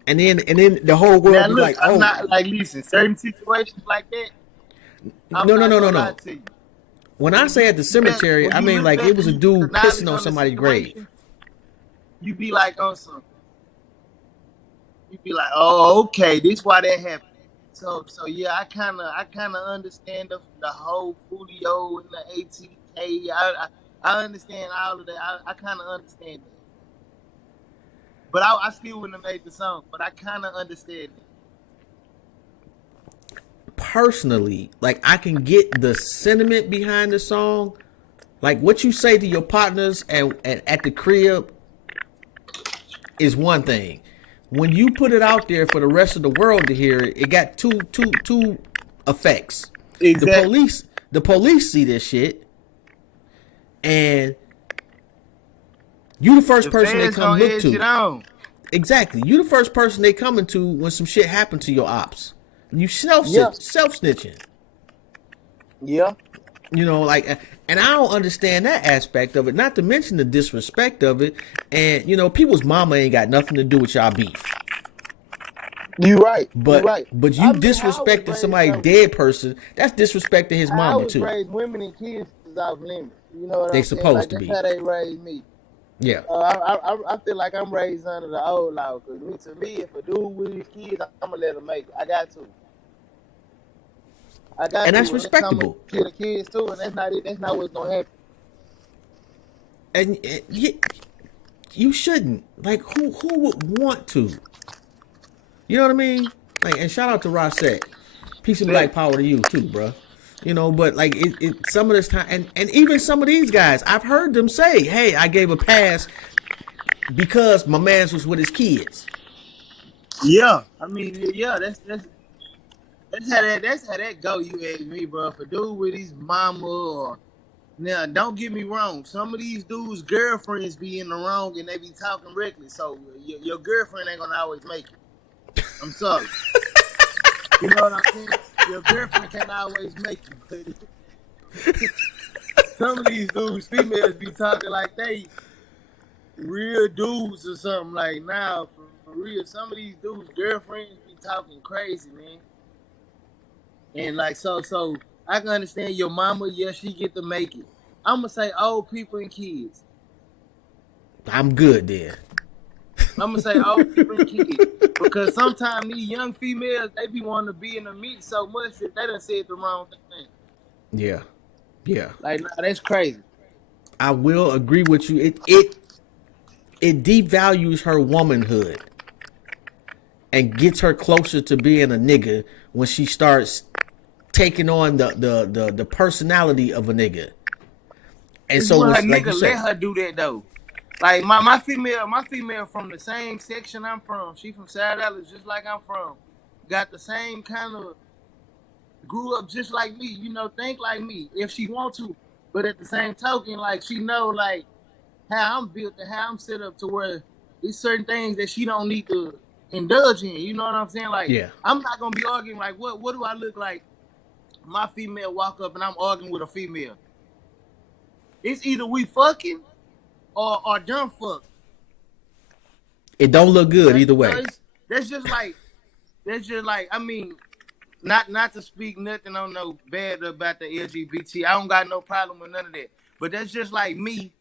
And then the whole world Now be look, like, I'm oh, not like listen, certain situations like that, I'm no, no, not no, no, gonna lie no. to you. When I say at the cemetery, When I you mean look like back it was a and you get the dude pissing knowledge on on the somebody's grave. situation, you be like on some. You be like, oh, okay, this why that happened. So yeah, I kinda understand the whole Fulio and the ATK. I understand all of that. I kind of understand that. But I still wouldn't have made the song. But I kind of understand it. Personally, like I can get the sentiment behind the song. Like what you say to your partners and at the crib is one thing. When you put it out there for the rest of the world to hear it, it got two effects. Exactly. The police see this shit, and you the first The person they fans come gonna look edge it to. on. Exactly. You the first person they coming to when some shit happened to your ops. You self Yeah. snitching. Yeah. You know, like, and I don't understand that aspect of it. Not to mention the disrespect of it. And you know, people's mama ain't got nothing to do with y'all beef. You right. You But right. you I mean, I was disrespecting raised somebody dead person. That's disrespecting his I mama was too. raised women and kids is off limits. You know what They I'm saying? supposed Like to that's be. how they raised me. Yeah. I feel like I'm raised under the old law because to me, if a dude with his kids, I'm gonna let him make it. I got to. And that's Unless I'm gonna respectable. kill the kids too, and that's not it. That's not what's gonna happen. And you shouldn't. Like who would want to? You know what I mean? Like, and shout out to Rossette. Peace and black power to you too, bro. You know, but like it some of this time, and even some of these guys, I've heard them say, "Hey, I gave a pass because my man's was with his kids." Yeah, I mean, yeah, that's how that go. You ask me, bro. For dude with his mama, or now, don't get me wrong. Some of these dudes' girlfriends be in the wrong and they be talking reckless. So your girlfriend ain't gonna always make it. I'm sorry. You know what I'm saying? Your girlfriend can't always make it. Some of these dudes, females, be talking like they real dudes or something. Like, nah, for real. Some of these dudes' girlfriends be talking crazy, man. And like, so I can understand your mama. Yeah, she get to make it. I'm gonna say old people and kids. I'm good there. I'm gonna say old people and kids because sometimes these young females they be wanting to be in the mix so much that they done said the wrong thing. Yeah, yeah. Like, nah, that's crazy. I will agree with you. It devalues her womanhood and gets her closer to being a nigga when she starts taking on the personality of a nigga. And It's so when her it's like you nigga let said. her do that though. Like my female from the same section I'm from. She from South Dallas, just like I'm from. Got the same kind of grew up just like me. You know, think like me if she want to. But at the same token, like she know like how I'm built and how I'm set up to where there's certain things that she don't need to indulge in. You know what I'm saying? Like Yeah. I'm not gonna be arguing like what do I look like? My female walk up and I'm arguing with a female. It's either we fucking or done fuck. It don't look good either way. That's just like I mean, not to speak nothing on no bad about the LGBT. I don't got no problem with none of that. But that's just like me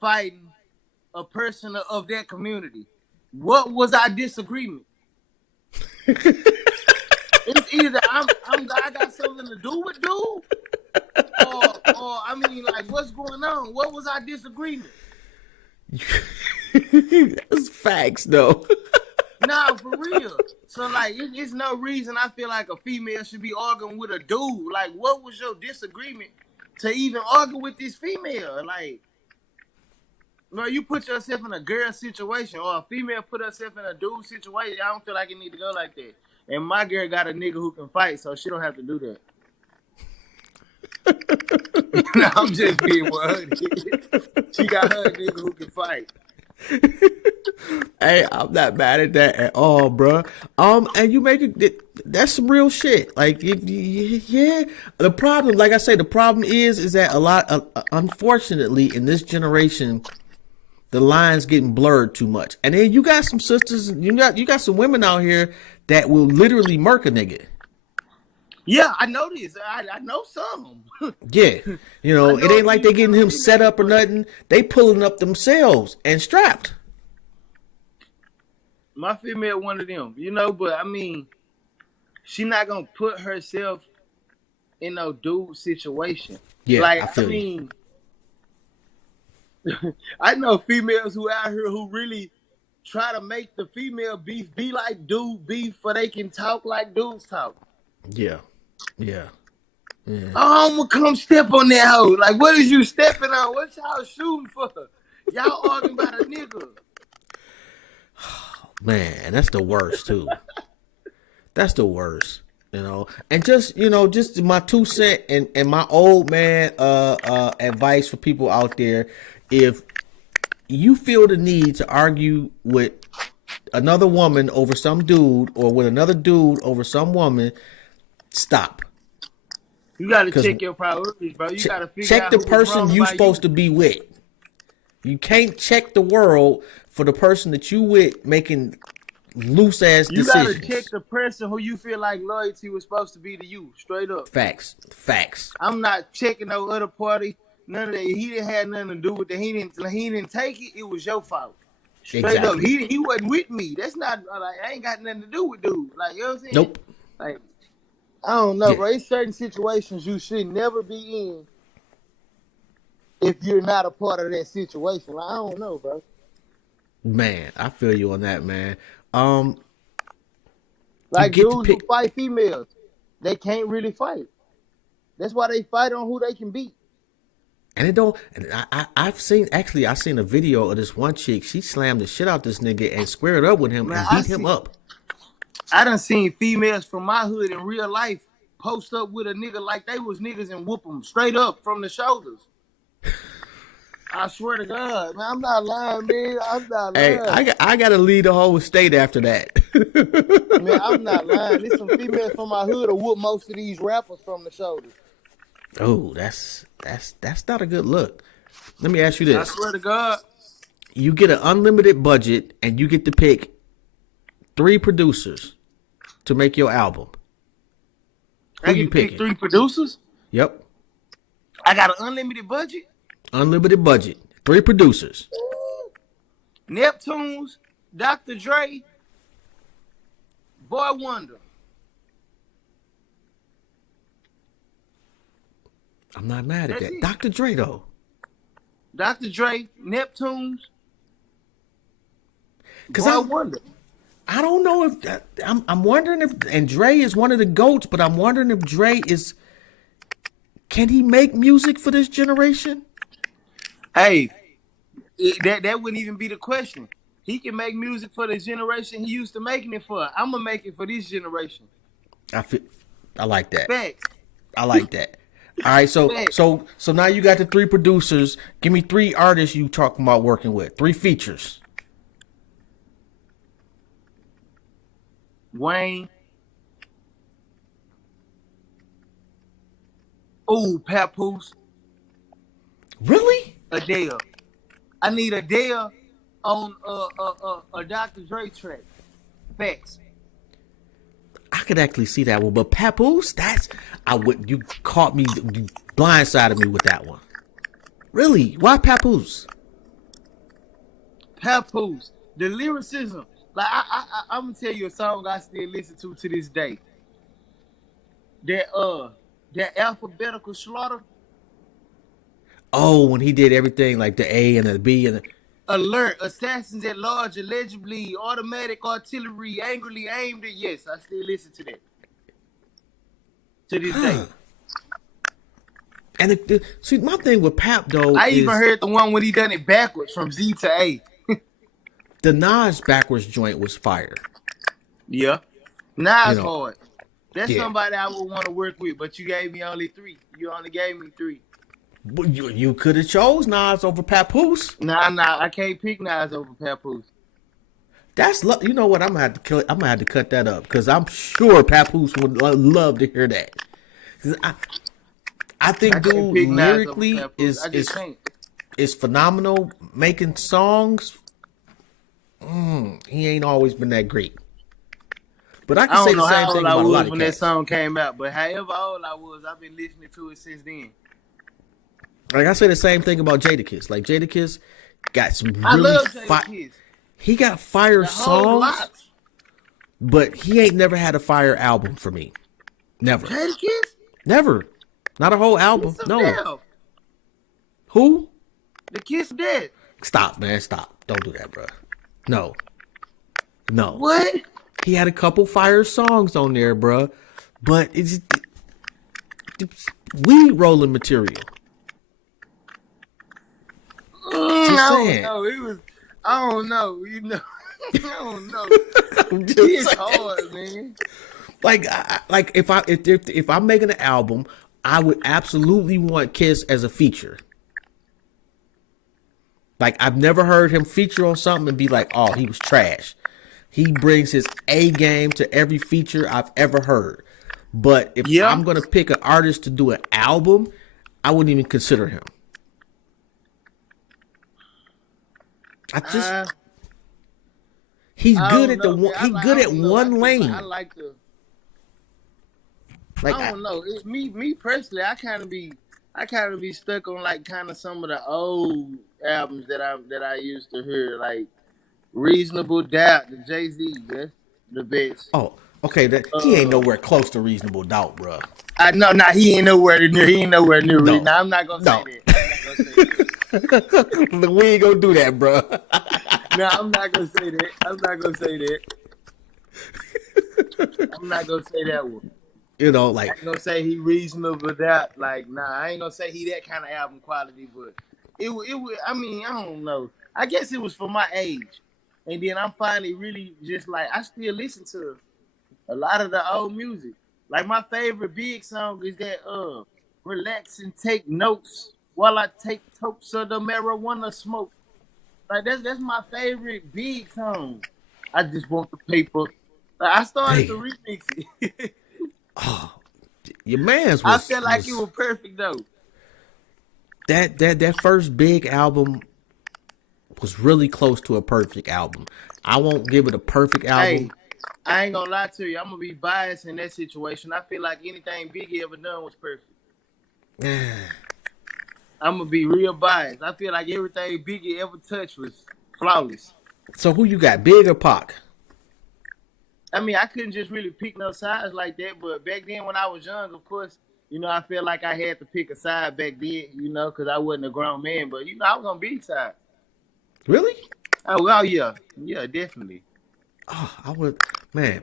fighting a person of that community. What was our disagreement? It's either I got something to do with dude, or I mean, like, what's going on? What was our disagreement? That's facts, though. Nah, for real. So, like, it's no reason I feel like a female should be arguing with a dude. Like, what was your disagreement to even argue with this female? Like Bro, you put yourself in a girl situation or a female put herself in a dude situation. I don't feel like it need to go like that. And my girl got a nigga who can fight, so she don't have to do that. No, I'm just being 100. She got her nigga who can fight. Hey, I'm not mad at that at all, bro. And you make it. That's some real shit. Like, yeah. The problem, like I say, the problem is that a lot. Unfortunately, in this generation, the lines getting blurred too much. And then you got some sisters. You got some women out here that will literally murk a nigga. Yeah, I know this. I know some. Yeah, it ain't like they getting him set up or nothing. They pulling up themselves and strapped. My female one of them, but I mean, she not gonna put herself in no dude situation. Yeah, like I feel you. I know females who out here who really try to make the female beef be like dude beef, so they can talk like dudes talk. Yeah. Oh, I'm gonna come step on that hoe. Like, what is you stepping on? What y'all shooting for? Y'all arguing about a nigga. Man, that's the worst too. That's the worst, And just my 2 cents and my old man advice for people out there: if you feel the need to argue with another woman over some dude or with another dude over some woman, stop. You gotta check your priorities, bro. You gotta figure check out the person you supposed to be with. You can't check the world for the person that you with making loose ass decisions. You gotta check the person who you feel like loyalty was supposed to be to you. Straight up. Facts. I'm not checking no other party. None of that. He didn't have nothing to do with it. He didn't take it. It was your fault. Straight up. He wasn't with me. That's not like I ain't got nothing to do with dude. Like, you know what I'm saying? Nope. Like, I don't know, bro. It's certain situations you should never be in if you're not a part of that situation. Like, I don't know, bro. Man, I feel you on that, man. Like dudes who fight females, they can't really fight. That's why they fight on who they can beat. And it don't. And I seen a video of this one chick. She slammed the shit out this nigga and squared up with him and beat him up. I done seen females from my hood in real life post up with a nigga like they was niggas and whoop them straight up from the shoulders. I swear to God, man, I'm not lying, man. I'm not lying. Hey, I gotta leave the whole state after that. Man, I'm not lying. There's some females from my hood who whoop most of these rappers from the shoulders. Oh, that's not a good look. Let me ask you this. I swear to God. You get an unlimited budget and you get to pick 3 producers to make your album. Who you picking? 3 producers? Yep. I got an unlimited budget? Unlimited budget. 3 producers. Neptunes, Dr. Dre, Boy Wonder. I'm not mad at that. Dr. Dre, though. Dr. Dre, Neptunes, Boy Wonder. I don't know if I'm wondering if, and Dre is one of the GOATs, but I'm wondering if Dre is, can he make music for this generation? Hey, that wouldn't even be the question. He can make music for the generation he used to making it for. I'm gonna make it for this generation. I like that. Facts. I like that. All right, so now you got the 3 producers. Give me 3 artists you talking about working with. 3 features. Wayne. Oh, Papoose. Really? Adele. I need Adele on a Dr. Dre track. Facts. I could actually see that one, but Papoose, you caught me, you blindsided me with that one. Really? Why Papoose? Papoose. The lyricism. Like I'm gonna tell you a song I still listen to this day. That alphabetical slaughter. Oh, when he did everything like the A and the B and the Alert, assassins at large, allegedly, automatic artillery, angrily aimed at. Yes, I still listen to that. To this day. And see, my thing with Pap though I is even heard the one when he done it backwards from Z to A. the Nas backwards joint was fire. Yeah. Nas You know, hard. That's yeah. somebody I would want to work with, but you gave me only 3. You only gave me 3. But you could have chose Nas over Papoose. Nah, I can't pick Nas over Papoose. That's you know what, I'm gonna have to kill it. I'm gonna have to cut that up because I'm sure Papoose would love to hear that. I think dude lyrically is phenomenal. Making songs, he ain't always been that great. But I can say the same thing about a lot of when that song came out. But however old I was, I've been listening to it since then. Like I say the same thing about Jadakiss. Like Jadakiss got some really I love Jadakiss. He got fire songs, but he ain't never had a fire album for me. Never. Jadakiss? Never. Not a whole album. No. Death. Who? The Kiss Dead. Stop, man. Stop. Don't do that, bro. No. What? He had a couple fire songs on there, bro. But it's weed rolling material. I don't know. You know. I don't know. It's hard, man. Like if I'm making an album, I would absolutely want Kiss as a feature. Like I've never heard him feature on something and be like, oh, he was trash. He brings his A game to every feature I've ever heard. But if I'm gonna pick an artist to do an album, I wouldn't even consider him. He's good at one lane. I like the. I don't know. It's me personally. I kind of be stuck on like kind of some of the old albums that I used to hear, like Reasonable Doubt, the Jay-Z. That's the best. Oh, okay. He ain't nowhere close to Reasonable Doubt, bro. He ain't nowhere near. He ain't nowhere near. No. Nah, I'm not gonna say that. We ain't gonna do that, bro. No, I'm not gonna say that. I'm not gonna say that one. You know, like I ain't gonna say he Reasonable Doubt. Like, nah, I ain't gonna say he that kind of album quality, but it would. I mean, I don't know. I guess it was for my age, and then I'm finally really just like I still listen to a lot of the old music. Like my favorite Big song is that "Relax and Take Notes While I Take Totes of the Marijuana Smoke." Like that's my favorite Big song. I just want the paper. Like, I started to remix it. Oh, your man's I felt like it was perfect though. That first Big album was really close to a perfect album. I won't give it a perfect album. Hey, I ain't gonna lie to you. I'm gonna be biased in that situation. I feel like anything Biggie ever done was perfect. I'm gonna be real biased. I feel like everything Biggie ever touched was flawless. So who you got, Big or Pac? I mean, I couldn't just really pick no sides like that, but back then when I was young, of course, you know, I felt like I had to pick a side back then, you know, because I wasn't a grown man, but, you know, I was on Big side. Really? Oh, well, yeah. Yeah, definitely. Oh,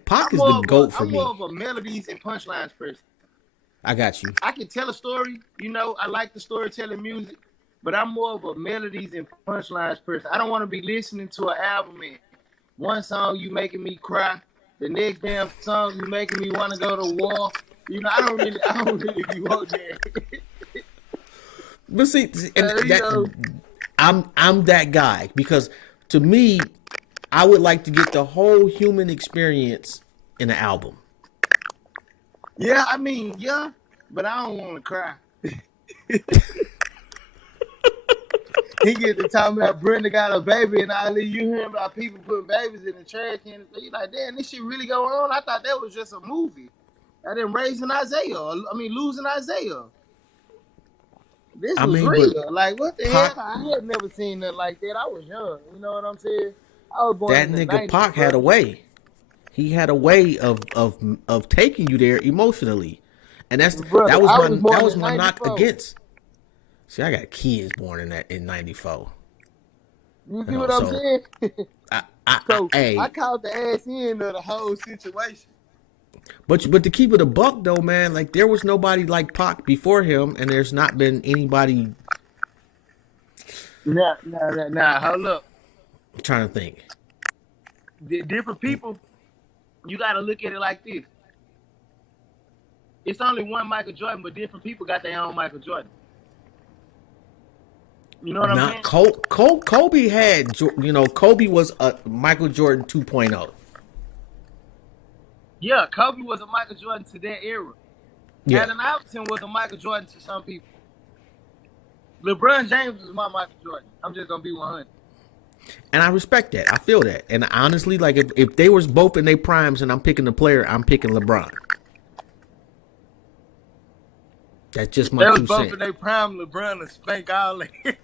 Pac is the GOAT for me. I'm more of a melodies and punchlines person. I got you. I can tell a story, you know, I like the storytelling music, but I'm more of a melodies and punchlines person. I don't want to be listening to an album and one song you making me cry. The next damn song you making me want to go to war. You know, I don't really be want that. But see, I'm that guy because to me, I would like to get the whole human experience in an album. Yeah, I mean, yeah, but I don't want to cry. He get to talking about Brenda got a baby and all that. You hear about people putting babies in the trash can. You like, damn, this shit really going on? I thought that was just a movie. I didn't raising losing Isaiah. This was real. Like, what the hell? I had never seen nothing like that. I was young. You know what I'm saying? I was born in the 90s, Pac had a way. He had a way of taking you there emotionally, and that was my knock against. See, I got kids born in '94. You see what I'm saying? I called the ass end of the whole situation. But to keep it a buck though, man, like there was nobody like Pac before him, and there's not been anybody. Nah, hold up. I'm trying to think. The different people, you got to look at it like this. It's only one Michael Jordan, but different people got their own Michael Jordan. You know what I'm saying? Kobe had, Kobe was a Michael Jordan 2.0. Yeah, Kobe was a Michael Jordan to that era. Yeah. Allen Iverson was a Michael Jordan to some people. LeBron James was my Michael Jordan. I'm just gonna be 100. And I respect that. I feel that. And honestly, like if they was both in their primes and I'm picking the player, I'm picking LeBron. That's just my 2 cents. Both in their prime, LeBron and spank all that.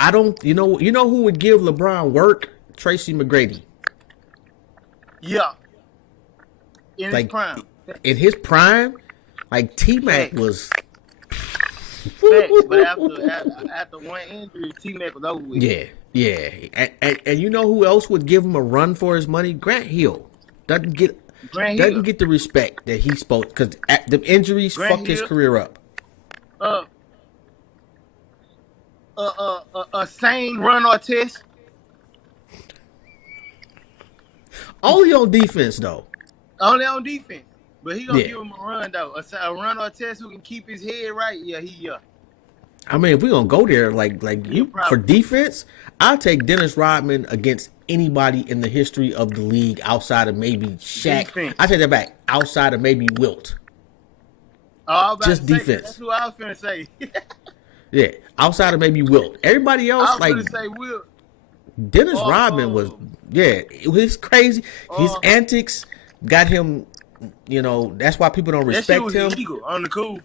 I don't. You know who would give LeBron work? Tracy McGrady. Yeah. In his prime. In his prime, like T-Mac was. Facts, but after one injury, T-Mac was over with. Yeah. And you know who else would give him a run for his money? Grant Hill. Doesn't get the respect that he's supposed, because the injuries fucked his career up. A sane run or test. Only on defense though. Only on defense. But he gonna give him a run though. A run or test who can keep his head right. Yeah. I mean, if we're gonna go there, like you for defense, I'll take Dennis Rodman against anybody in the history of the league outside of maybe Shaq. Defense. I take that back. Outside of maybe Wilt. Just defense. That's who I was finna say. Yeah, outside of maybe Wilt. Everybody else, I was finna say Wilt. Dennis Rodman was, it was crazy. His antics got him, that's why people don't respect him. That shit was illegal on the cool.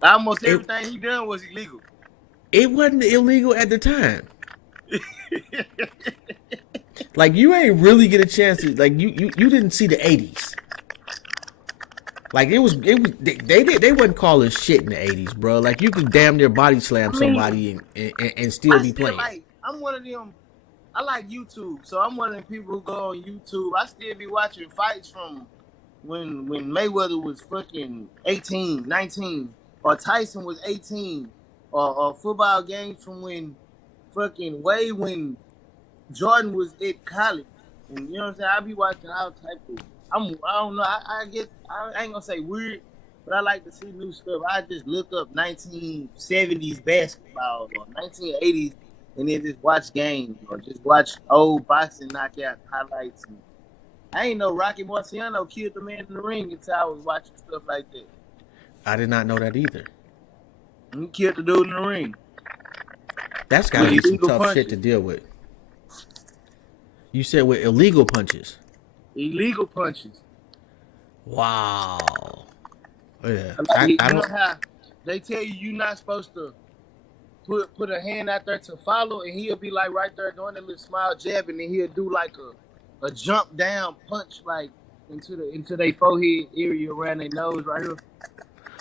Almost everything he done was illegal. It wasn't illegal at the time. Like, you ain't really get a chance to, like, you didn't see the 80s. Like, they wasn't calling shit in the 80s, bro. Like, you could damn near body slam somebody and still be playing. I'm one of them. I like YouTube, so I'm one of the people who go on YouTube. I still be watching fights from when Mayweather was fucking 18, 19, or Tyson was 18, or football games from when when Jordan was at college. And you know what I'm saying? I be watching all type of. I don't know. I guess I ain't gonna say weird, but I like to see new stuff. I just look up 1970s basketball or 1980s, and then just watch games or just watch old boxing knockout highlights. And I ain't know Rocky Marciano killed the man in the ring until I was watching stuff like that. I did not know that either. He killed the dude in the ring. That's gotta be some tough shit to deal with. You said with illegal punches. Illegal punches. Wow. Yeah. You know how they tell you you're not supposed to put a hand out there to follow, and he'll be like right there doing a little smile jab, and then he'll do like a jump down punch like into their forehead area around their nose right here.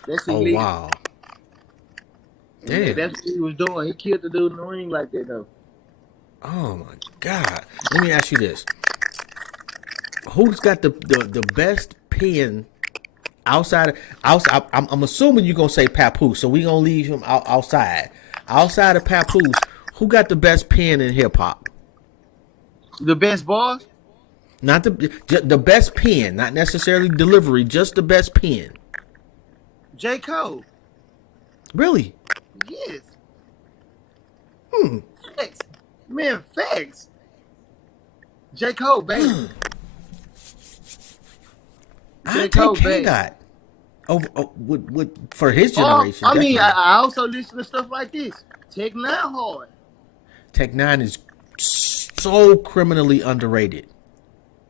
That's illegal. Oh wow. Damn. Yeah, that's what he was doing. He killed the dude in the ring like that though. Oh my God. Let me ask you this. Who's got the best pen outside? I'm assuming you're gonna say Papoose, so we gonna leave him outside. Outside of Papoose, who got the best pen in hip hop? The best bars? Not the best pen, not necessarily delivery, just the best pen. J. Cole. Really? Yes. Facts. Man, facts. J. Cole, baby. I take K-Dot for his generation. I mean, I also listen to stuff like this. Tech 9 hard. Tech 9 is so criminally underrated.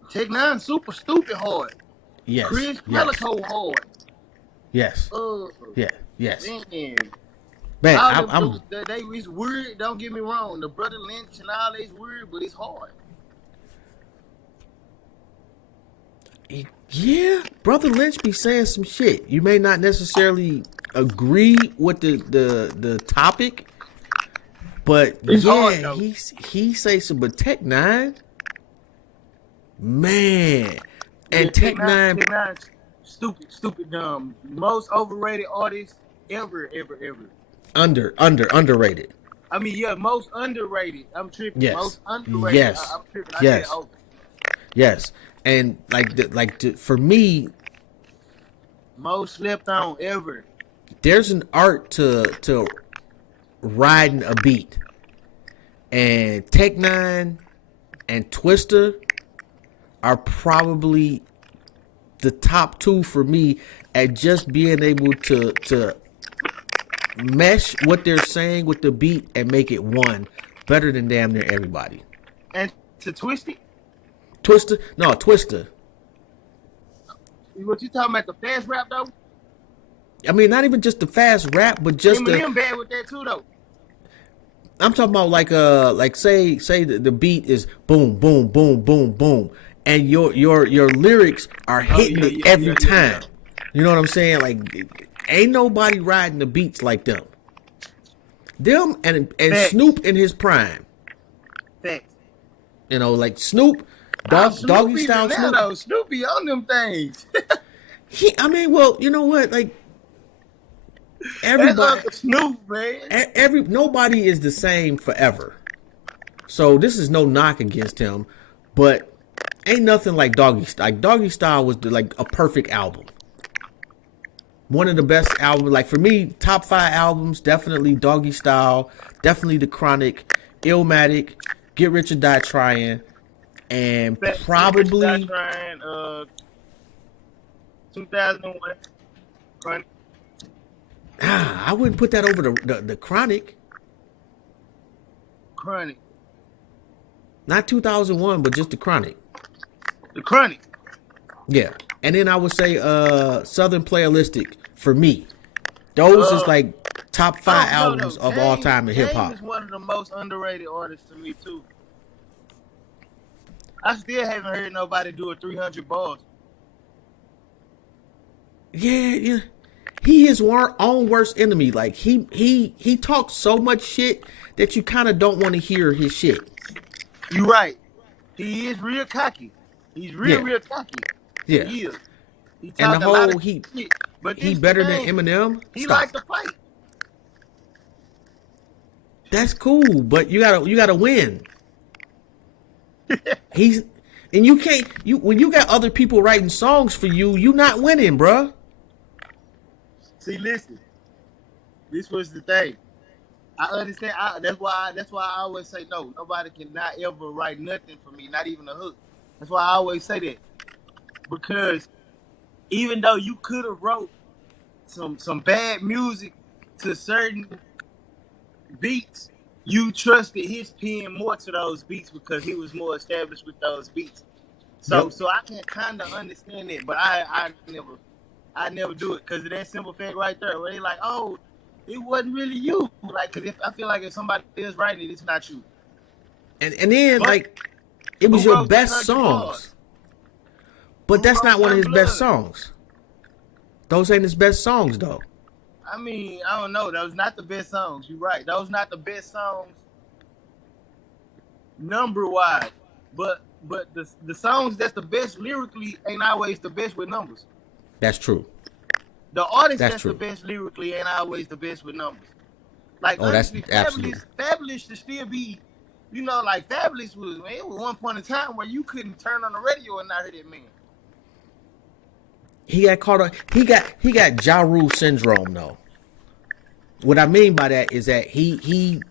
Tech 9 super stupid hard. Yes. Chris Calico hard. Yes. Yes. Man, it's weird. Don't get me wrong. The Brother Lynch and all that's weird, but it's hard. Yeah, Brother Lynch be saying some shit. You may not necessarily agree with the topic, but it's hard, he say some. But Tech 9, Man. And Tech Tech-9 Nine, stupid, dumb. Most overrated artist ever. underrated. I mean, yeah, most underrated. I'm tripping. Yes. Most underrated. Yes. I'm tripping. I said Yes. over. Yes. And for me, Most slept on ever. there's an art to riding a beat. And Tech-9 and Twister are probably the top two for me at just being able to mesh what they're saying with the beat and make it one better than damn near everybody. And to twist it. Twister. Twister. What you talking about? The fast rap though? I mean, not even just the fast rap, but just Eminem bad with that too though. I'm talking about like say the beat is boom boom boom boom boom, and your lyrics are hitting it every time. You know what I'm saying? Like, ain't nobody riding the beats like them. Them and Snoop in his prime. Facts. You know, like Snoop, doggy style Snoop. Though. Snoopy on them things. I mean, well, you know what? Like, everybody, Snoop, man. Nobody is the same forever. So this is no knock against him, but ain't nothing like Doggy Style. Like, Doggy Style was like a perfect album. One of the best albums. Like, for me, top 5 albums, definitely Doggy Style, definitely The Chronic, Illmatic, Get Rich or Die Trying, and probably 2001. Chronic. I wouldn't put that over the Chronic. Chronic. Not 2001, but just The Chronic. The Chronic. Yeah. And then I would say Southern Playalistic for me. Those is like top 5 albums of all time in hip hop. James is one of the most underrated artists to me too. I still haven't heard nobody do a 300 bars. Yeah. He is own worst enemy. Like, he talks so much shit that you kind of don't want to hear his shit. You right. He is real cocky. He's real cocky. Yeah. He is. He and the whole shit, but he better than Eminem. He likes to fight. That's cool, but you gotta win. And you can't when you got other people writing songs for you, you not winning, bruh. See, listen. This was the thing. I understand. That's why I always say no. Nobody cannot ever write nothing for me, not even a hook. That's why I always say that. Because even though you could have wrote some bad music to certain beats, you trusted his pen more to those beats because he was more established with those beats. So I can kind of understand it, but I never do it because of that simple fact right there. Where they like, oh, it wasn't really you. Like, because I feel like if somebody is writing it, it's not you. And then like it was your best songs, but that's not one of his best songs. Those ain't his best songs though. I mean, I don't know. Those not the best songs. You're right. Those not the best songs number wise, but the songs that's the best lyrically ain't always the best with numbers. That's true. The artist that's the best lyrically ain't always the best with numbers. Like, honestly, Fabulous should still be, you know, like Fabulous was, man, it was one point in time where you couldn't turn on the radio and not hear that man. He got caught up. He got Ja Rule syndrome though. What I mean by that is that he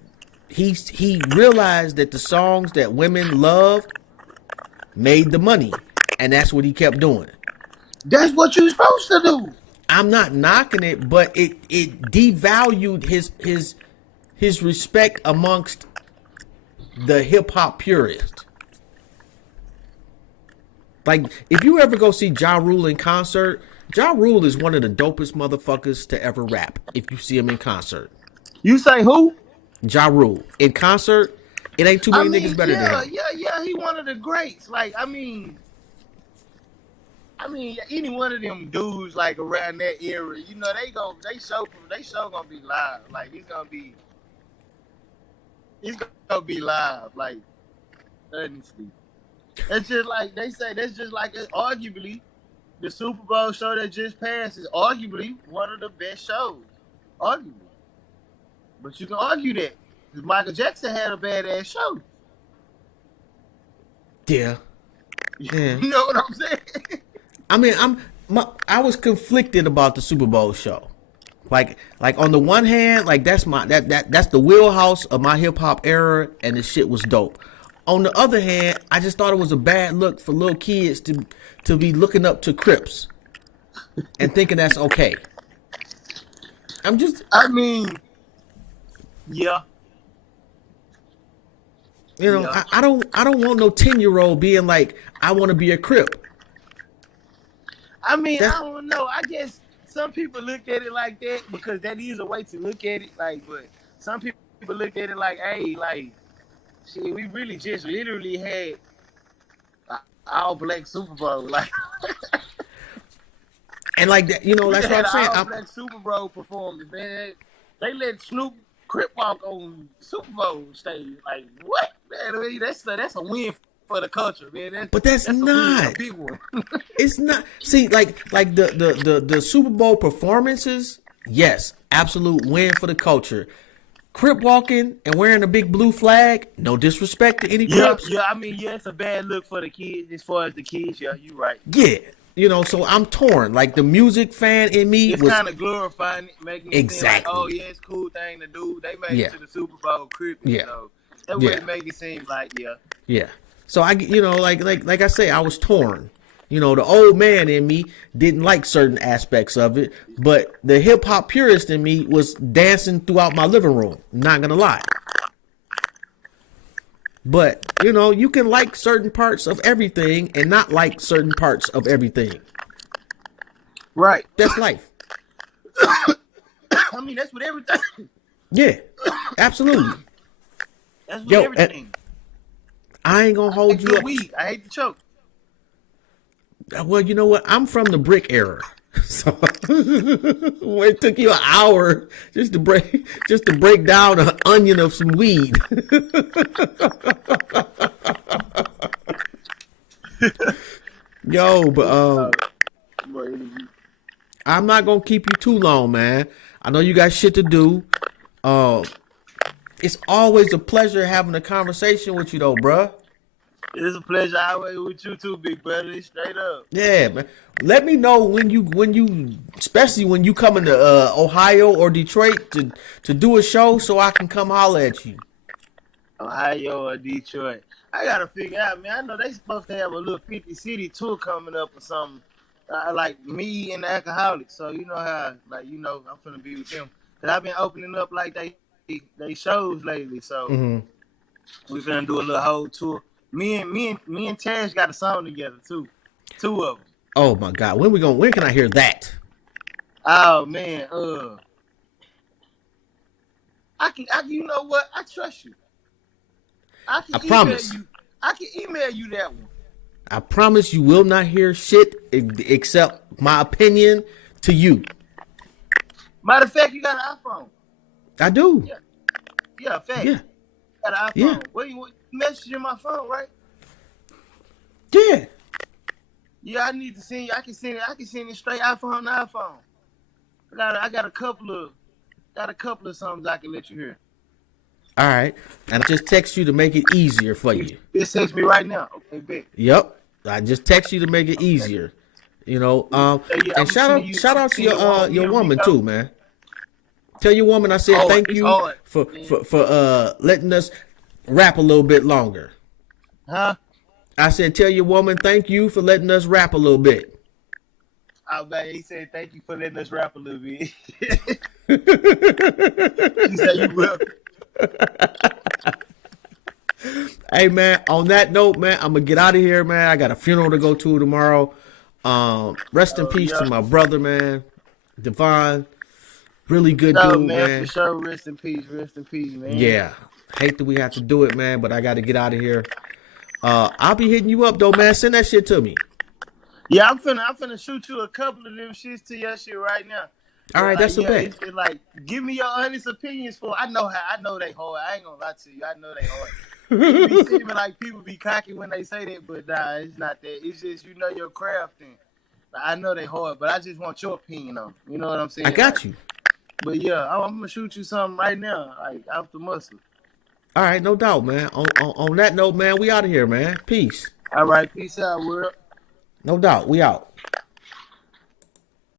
realized that the songs that women loved made the money, and that's what he kept doing. That's what you're supposed to do. I'm not knocking it, but it devalued his respect amongst the hip hop purist. Like, if you ever go see Ja Rule in concert, Ja Rule is one of the dopest motherfuckers to ever rap. If you see him in concert, you say who? Ja Rule in concert. It ain't too many niggas better than him. Yeah, he one of the greats. Like, I mean, any one of them dudes like around that era, you know, they show gonna be live. Like, it's gonna be live. Like, honestly. That's just like they say. That's just like arguably the Super Bowl show that just passed is arguably one of the best shows. Arguably, but you can argue that 'cause Michael Jackson had a badass show. Yeah. You know what I'm saying? I mean, I was conflicted about the Super Bowl show. Like on the one hand, like that's the wheelhouse of my hip hop era, and the shit was dope. On the other hand, I just thought it was a bad look for little kids to be looking up to Crips and thinking that's okay. I mean, yeah. You know, yeah. I don't want no 10-year-old being like, I want to be a Crip. I mean, I don't know. I guess some people look at it like that because that is a way to look at it. Like, but some people look at it like, hey, like, shit, we really just literally had all black Super Bowl, like, and like that, you know, that's what I'm saying. All black Super Bowl performance, man. They let Snoop Crip walk on Super Bowl stage. Like, what? Man, that's a win for the culture, man. But that's not a big one. It's not. See, like the Super Bowl performances, yes, absolute win for the culture. Crip walking and wearing a big blue flag, no disrespect to any Crips. Yeah, I mean, yeah, it's a bad look for the kids as far as the kids. Yeah, you're right. Yeah, you know, so I'm torn. Like the music fan in me it's kind of glorifying it, making it exactly. Seem like, oh yeah, it's a cool thing to do. They made it to the Super Bowl, Crip. Yeah, so that would make it seem like yeah. So I, you know, like I say, I was torn. You know, the old man in me didn't like certain aspects of it, but the hip hop purist in me was dancing throughout my living room. Not gonna lie. But, you know, you can like certain parts of everything and not like certain parts of everything. Right. That's life. I mean, that's what everything. Yeah, absolutely. That's what everything. I ain't gonna hold you up. Weed. I hate to choke. Well, you know what? I'm from the brick era, so it took you an hour just to break down an onion of some weed. Yo, but I'm not gonna keep you too long, man. I know you got shit to do. It's always a pleasure having a conversation with you, though, bruh. It's a pleasure always with you too, big brother. Straight up. Yeah, man. Let me know when you, especially when you come into Ohio or Detroit to do a show, so I can come holler at you. Ohio or Detroit. I gotta figure out, man. I know they supposed to have a little 50 city tour coming up or something. Like me and the Alcoholics. So you know how, like, you know, I'm finna be with them. Cause I've been opening up like they shows lately. So we finna do a little whole tour. Me and Tash got a song together too. 2 of them. Oh my God. When can I hear that? Oh man, I can you know what? I trust you. I promise. I can email you that one. I promise you will not hear shit except my opinion to you. Matter of fact, you got an iPhone. I do. Yeah, fact. Yeah. You got an iPhone. Yeah. What you message in my phone, right? Yeah. Yeah, I need to send you. I can send it straight iPhone to iPhone. I got a couple of songs I can let you hear. All right, and I just text you to make it easier for you. Just text me right now. Okay, bet. Yep, I just text you to make it easier. You know, and shout out to your woman too, man. Tell your woman I said thank you for letting us rap a little bit longer. Huh? I said tell your woman thank you for letting us rap a little bit. Oh man, he said thank you for letting us rap a little bit. She said you will. Hey man, on that note, man, I'm gonna get out of here, man. I got a funeral to go to tomorrow. Rest in peace to my brother, man, Devon. Really good dude, man. For sure, rest in peace, man. Yeah, hate that we have to do it, man, but I got to get out of here. I'll be hitting you up though, man. Send that shit to me. Yeah, I'm finna shoot you a couple of them shits to your shit right now. All right, that's a bet. Like, give me your honest opinions for. I know they hard. I ain't gonna lie to you. I know they hard. it be seeming like people be cocky when they say that, but nah, it's not that. It's just you know your craft, and I know they hard, but I just want your opinion on. You know what I'm saying? I got like, you. But yeah, I'm gonna shoot you something right now, like off the muscle. All right, no doubt, man. On that note, man, we out of here, man. Peace. All right, peace out, world. No doubt, we out.